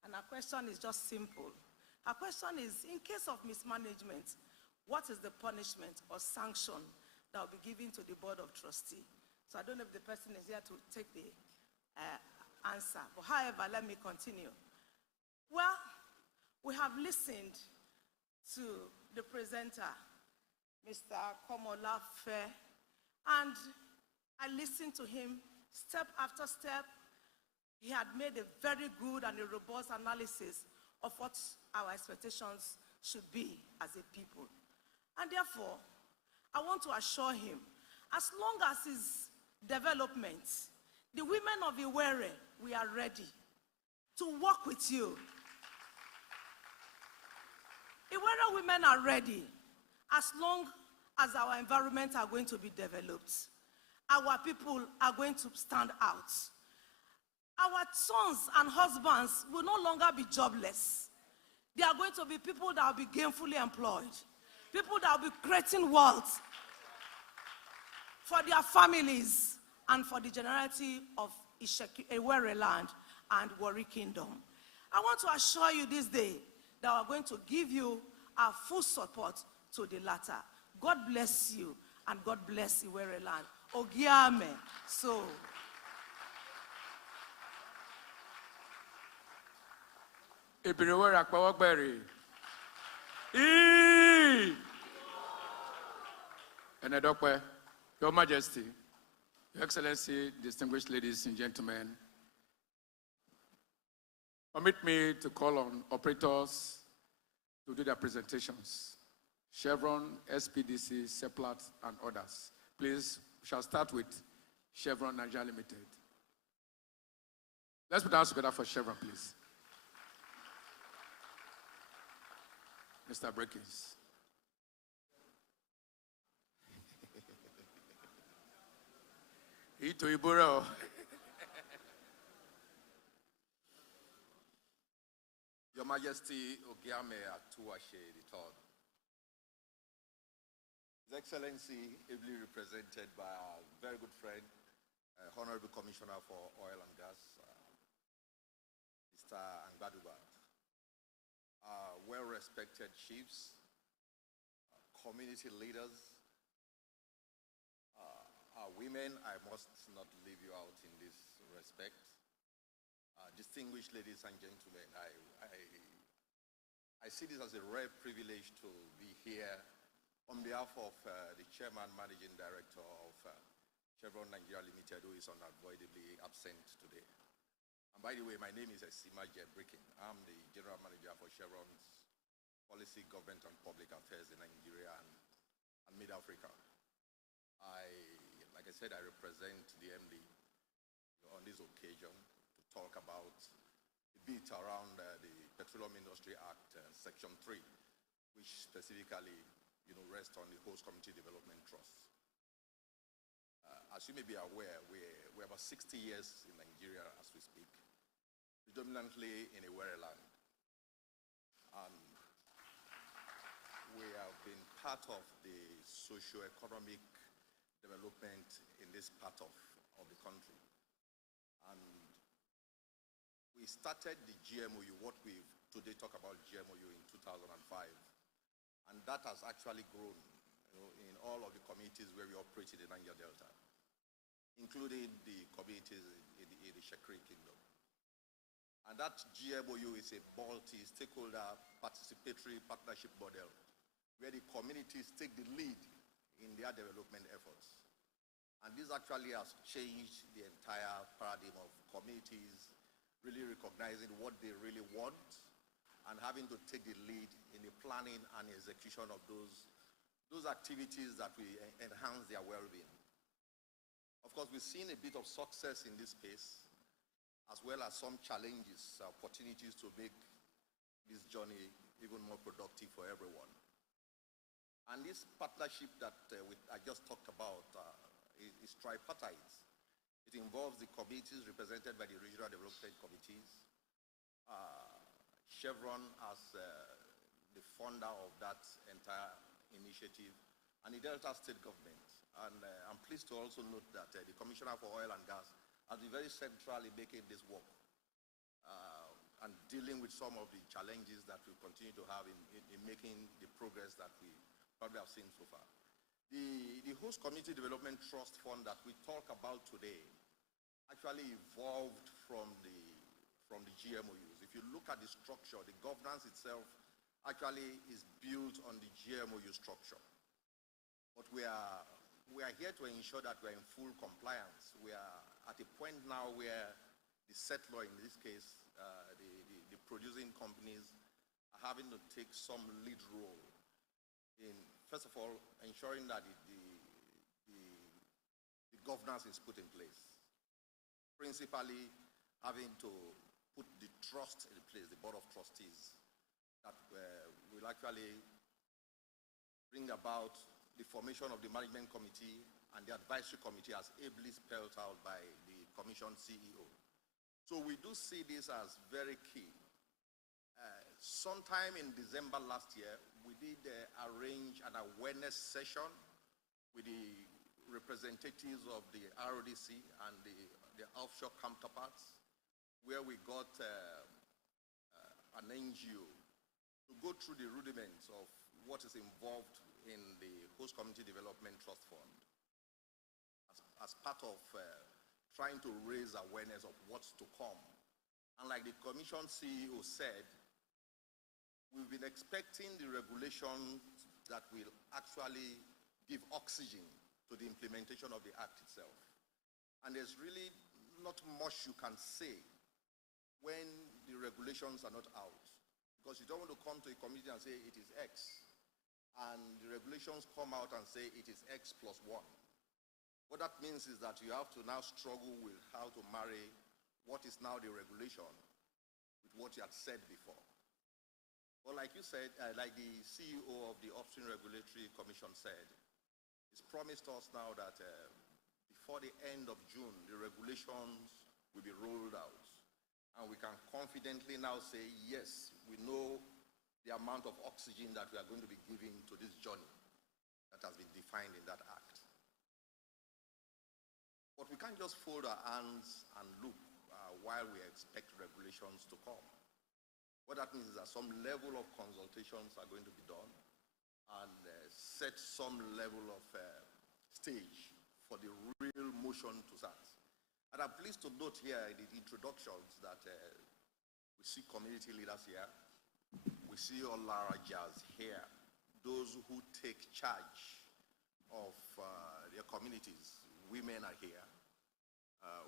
and her question is just simple. Her question is, in case of mismanagement, what is the punishment or sanction that will be given to the Board of Trustees? So I don't know if the person is here to take the answer. But however, let me continue. Well, we have listened to the presenter, Mr. Komolafe, and I listened to him step after step. He had made a very good and a robust analysis of what our expectations should be as a people. And therefore, I want to assure him, as long as his development, the women of Iwere, we are ready to work with you. Iwere women are ready as long as our environment are going to be developed. Our people are going to stand out. Our sons and husbands will no longer be jobless. They are going to be people that will be gainfully employed. People that will be creating wealth for their families and for the generality of Iwereland and Warri Kingdom. I want to assure you this day that we're going to give you our full support to the latter. God bless you, and God bless Iwereland. Ògíamẹ, so. Ibiriwere akpawogbere. Enedokwe, Your Majesty, Your Excellency, distinguished ladies and gentlemen, permit me to call on operators to do their presentations. Chevron, SPDC, Seplat, and others. Please, we shall start with Chevron Nigeria Limited. Let's put our hands together for Chevron, please. Mr. Breakins. Ito Iburo. Your Majesty, Ògíamẹ Atúwàtse III. His Excellency, ably represented by our very good friend, Honorable Commissioner for Oil and Gas, Mr. Angbaduba, well-respected chiefs, community leaders, women, I must not leave you out in this respect. Distinguished ladies and gentlemen, I see this as a rare privilege to be here on behalf of the Chairman Managing Director of Chevron Nigeria Limited, who is unavoidably absent today. And by the way, my name is Esima Jebrikin. I'm the General Manager for Chevron's Policy, Government and Public Affairs in Nigeria and Mid-Africa. Like I said, I represent the MD on this occasion to talk about a bit around the Petroleum Industry Act, Section 3, which specifically rests on the Host Community Development Trust. As you may be aware, we're about 60 years in Nigeria as we speak, predominantly in Iwereland. And we have been part of the socio-economic development in this part of the country. And we started the GMOU, what we today talk about GMOU, in 2005. And that has actually grown in all of the communities where we operate in the Niger Delta, including the communities in the Shekiri Kingdom. And that GMOU is a multi-stakeholder participatory partnership model where the communities take the lead in their development efforts. And this actually has changed the entire paradigm of communities really recognizing what they really want and having to take the lead in the planning and execution of those activities that will enhance their well-being. Of course, we've seen a bit of success in this space, as well as some challenges, opportunities to make this journey even more productive for everyone. And this partnership that I just talked about is tripartite. It involves the committees represented by the Regional Development Committees, Chevron as the funder of that entire initiative, and the Delta State government. And I'm pleased to also note that the Commissioner for Oil and Gas has been very central in making this work and dealing with some of the challenges that we continue to have in making the progress that we probably have seen so far. The Host Community Development Trust Fund that we talk about today actually evolved from the GMOUs. If you look at the structure, the governance itself actually is built on the GMOU structure. But we are here to ensure that we are in full compliance. We are at a point now where the settler, in this case, the producing companies, are having to take some lead role in, first of all, ensuring that the governance is put in place. Principally, having to put the trust in place, the Board of Trustees, that will actually bring about the formation of the Management Committee and the Advisory Committee as ably spelled out by the Commission CEO. So we do see this as very key. Sometime in December last year, we did arrange an awareness session with the representatives of the RODC and the offshore counterparts, where we got an NGO to go through the rudiments of what is involved in the Host Community Development Trust Fund as part of trying to raise awareness of what's to come. And like the Commission CEO said, we've been expecting the regulations that will actually give oxygen to the implementation of the Act itself. And there's really not much you can say when the regulations are not out. Because you don't want to come to a committee and say it is X, and the regulations come out and say it is X plus 1. What that means is that you have to now struggle with how to marry what is now the regulation with what you had said before. But like you said, like the CEO of the Upstream Regulatory Commission said, he's promised us now that before the end of June, the regulations will be rolled out. And we can confidently now say, yes, we know the amount of oxygen that we are going to be giving to this journey that has been defined in that act. But we can't just fold our hands and look while we expect regulations to come. What that means is that some level of consultations are going to be done and set some level of stage for the real motion to start. And I'm pleased to note here in the introductions that we see community leaders here. We see all our Rajas here, those who take charge of their communities. Women are here.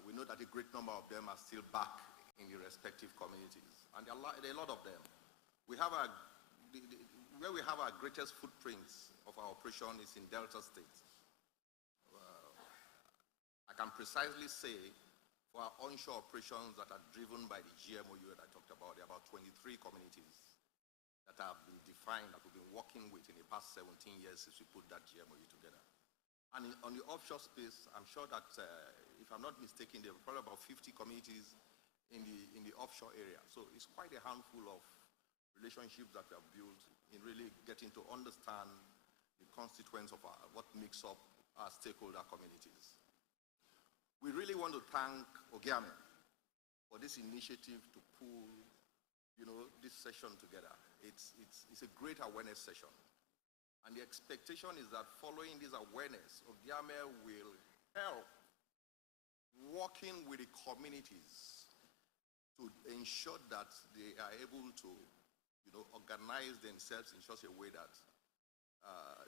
We know that a great number of them are still back in the respective communities. And there are a lot of them. We have where we have our greatest footprints of our operation is in Delta State. I can precisely say for our onshore operations that are driven by the GMOU that I talked about, there are about 23 communities that have been defined, that we've been working with in the past 17 years since we put that GMOU together. And on the offshore space, I'm sure that, if I'm not mistaken, there are probably about 50 communities in the offshore area. So it's quite a handful of relationships that we have built in really getting to understand the constituents of what makes up our stakeholder communities. We really want to thank Ògíamẹ for this initiative to pull, this session together. It's a great awareness session. And the expectation is that following this awareness, Ògíamẹ will help working with the communities to ensure that they are able to, organize themselves in such a way that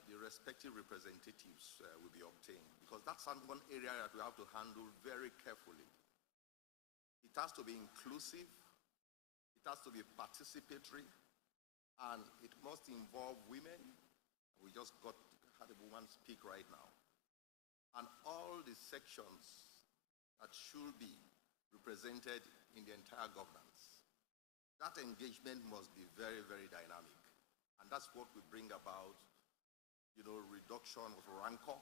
the the respective representatives will be obtained, because that's one area that we have to handle very carefully. It has to be inclusive, it has to be participatory, and it must involve women. We just had a woman speak right now. And all the sections that should be represented in the entire governance. That engagement must be very, very dynamic. And that's what we bring about, reduction of rancor,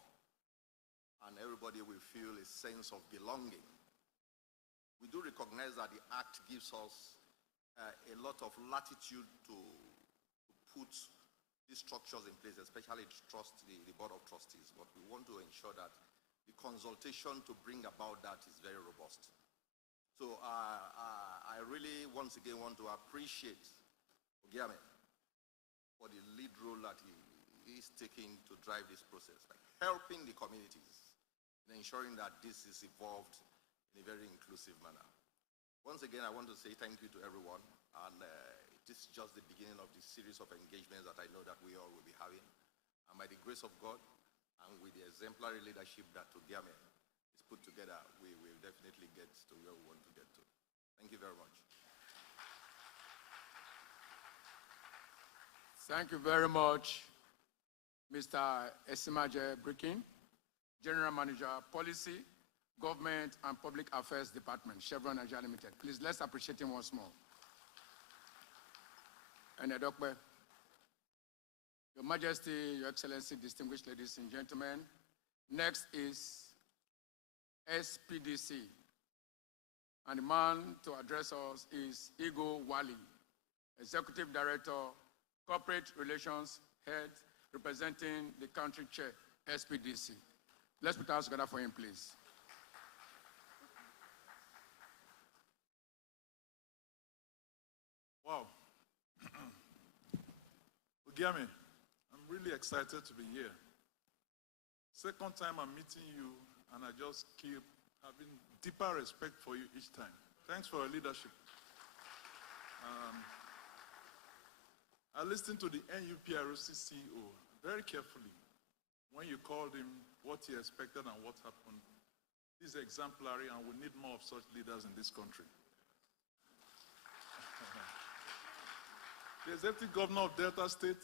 and everybody will feel a sense of belonging. We do recognize that the Act gives us a lot of latitude to put these structures in place, especially the Board of Trustees. But we want to ensure that the consultation to bring about that is very robust. So I really, once again, want to appreciate Ògíamẹ for the lead role that he is taking to drive this process, like helping the communities in ensuring that this is evolved in a very inclusive manner. Once again, I want to say thank you to everyone, and this is just the beginning of the series of engagements that I know that we all will be having. And by the grace of God, and with the exemplary leadership that Ògíamẹ is put together, we will definitely get to where we want to get to. Thank you very much. Thank you very much, Mr. Esimaje Brikin, General Manager, Policy, Government and Public Affairs Department, Chevron Nigeria Limited. Please, let's appreciate him once more. And Edokbe, Your Majesty, Your Excellency, distinguished ladies and gentlemen, next is SPDC. And the man to address us is Warri, Executive Director, Corporate Relations Head, representing the country chair, SPDC. Let's put our hands together for him, please. Wow. Ògíamẹ, I'm really excited to be here. Second time I'm meeting you, and I just keep having deeper respect for you each time. Thanks for your leadership. I listened to the NUPRC CEO very carefully when you called him what he expected and what happened. He's exemplary, and we need more of such leaders in this country. The Executive Governor of Delta State,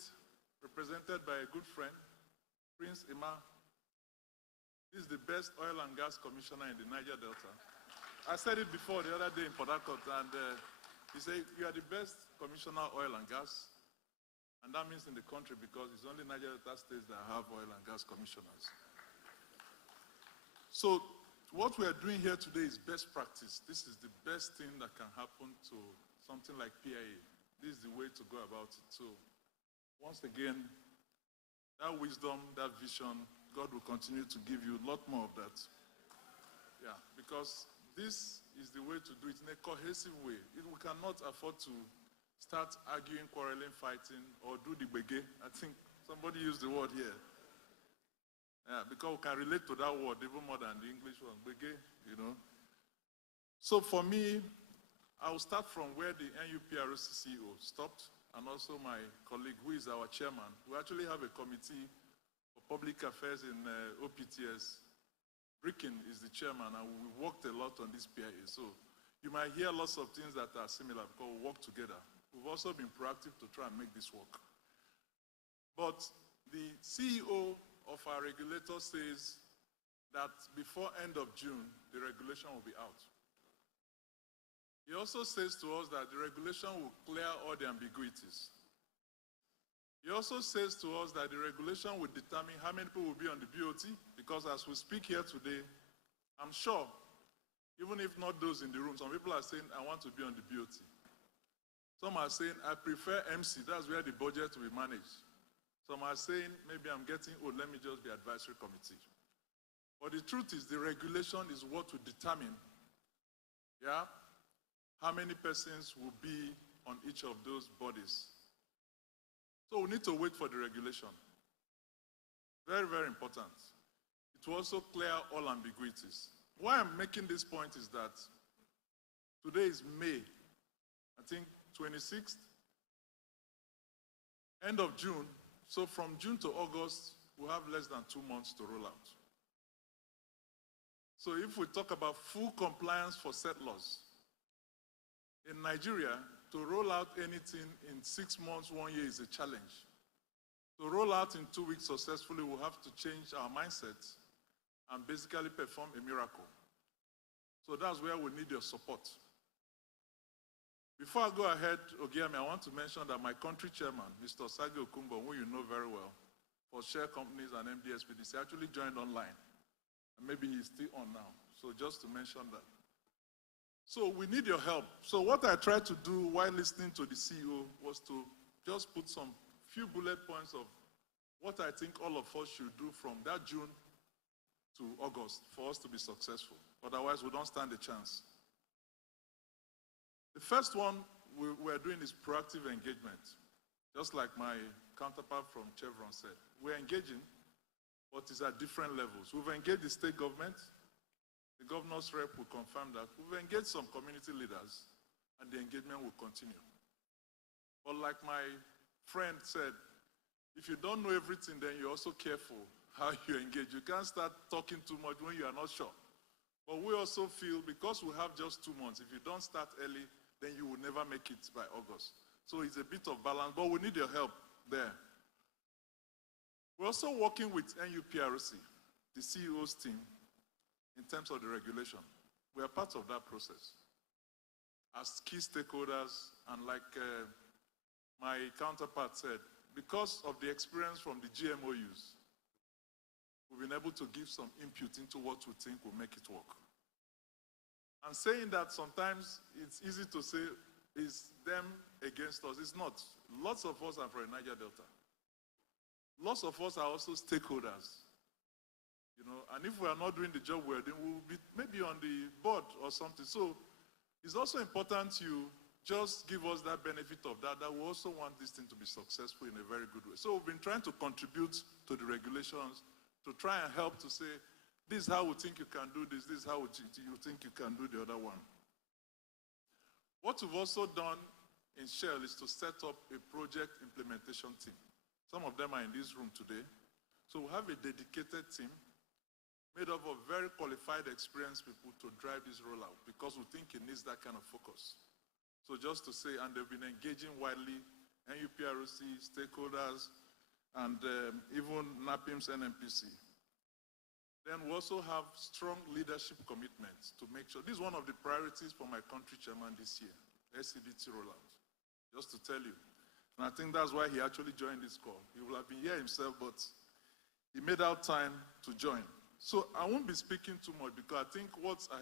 represented by a good friend, Prince Emma, is the best oil and gas commissioner in the Niger Delta. I said it before the other day in Port Harcourt, and he said, you are the best commissioner of oil and gas. And that means in the country, because it's only Niger Delta states that have oil and gas commissioners. So what we are doing here today is best practice. This is the best thing that can happen to something like PIA. This is the way to go about it. So once again, that wisdom, that vision, God will continue to give you a lot more of that. Yeah, because this is the way to do it in a cohesive way. We cannot afford to start arguing, quarreling, fighting, or do the bege. I think somebody used the word here. Yeah, because we can relate to that word even more than the English one, bege, So for me, I'll start from where the NUPRC CEO stopped, and also my colleague, who is our chairman. We actually have a committee for public affairs in OPTS. Brikin is the chairman, and we worked a lot on this PIA. So you might hear lots of things that are similar because we work together. We've also been proactive to try and make this work. But the CEO of our regulator says that before end of June, the regulation will be out. He also says to us that the regulation will clear all the ambiguities. He also says to us that the regulation will determine how many people will be on the BOT, because as we speak here today, I'm sure, even if not those in the room, some people are saying, I want to be on the BOT. Some are saying, I prefer MC, that's where the budget will be managed. Some are saying, maybe I'm getting old, let me just be advisory committee. But the truth is, the regulation is what will determine, how many persons will be on each of those bodies. So we need to wait for the regulation. Very, very important. It will also clear all ambiguities. Why I'm making this point is that today is May, I think 26th, end of June. So from June to August, we have less than 2 months to roll out. So if we talk about full compliance for settlers, in Nigeria, to roll out anything in 6 months, 1 year is a challenge. To roll out in 2 weeks successfully, we'll have to change our mindset and basically perform a miracle. So that's where we need your support. Before I go ahead, Ògíamẹ, I want to mention that my country chairman, Mr. Sagi Okumbo, who you know very well, for share companies and MDSPDC, actually joined online. And maybe he's still on now. So just to mention that. So we need your help. So what I tried to do while listening to the CEO was to just put some few bullet points of what I think all of us should do from that June to August for us to be successful. Otherwise, we don't stand a chance. The first one we're doing is proactive engagement. Just like my counterpart from Chevron said. We're engaging, but it's at different levels. We've engaged the state government. The governor's rep will confirm that. We've engaged some community leaders, and the engagement will continue. But like my friend said, if you don't know everything, then you're also careful how you engage. You can't start talking too much when you are not sure. But we also feel, because we have just 2 months, if you don't start early, then you will never make it by August. So it's a bit of balance, but we need your help there. We're also working with NUPRC, the CEO's team, in terms of the regulation. We are part of that process. As key stakeholders, and like my counterpart said, because of the experience from the GMOUs, we've been able to give some input into what we think will make it work. And saying that sometimes it's easy to say it's them against us. It's not. Lots of us are from Niger Delta. Lots of us are also stakeholders. You know, and if we are not doing the job we're doing, we'll be maybe on the board or something. So it's also important you just give us that benefit of that we also want this thing to be successful in a very good way. So we've been trying to contribute to the regulations, to try and help to say, this is how we think you can do this is how you think you can do the other one. What we've also done in Shell is to set up a project implementation team. Some of them are in this room today. So we have a dedicated team made up of very qualified, experienced people to drive this rollout because we think it needs that kind of focus. So just to say, and they've been engaging widely, NUPRC, stakeholders, and even NAPIMS NMPC. Then we also have strong leadership commitments to make sure. This is one of the priorities for my country chairman this year, SCDT rollout, just to tell you. And I think that's why he actually joined this call. He will have been here himself, but he made out time to join. So I won't be speaking too much because I think what's ahead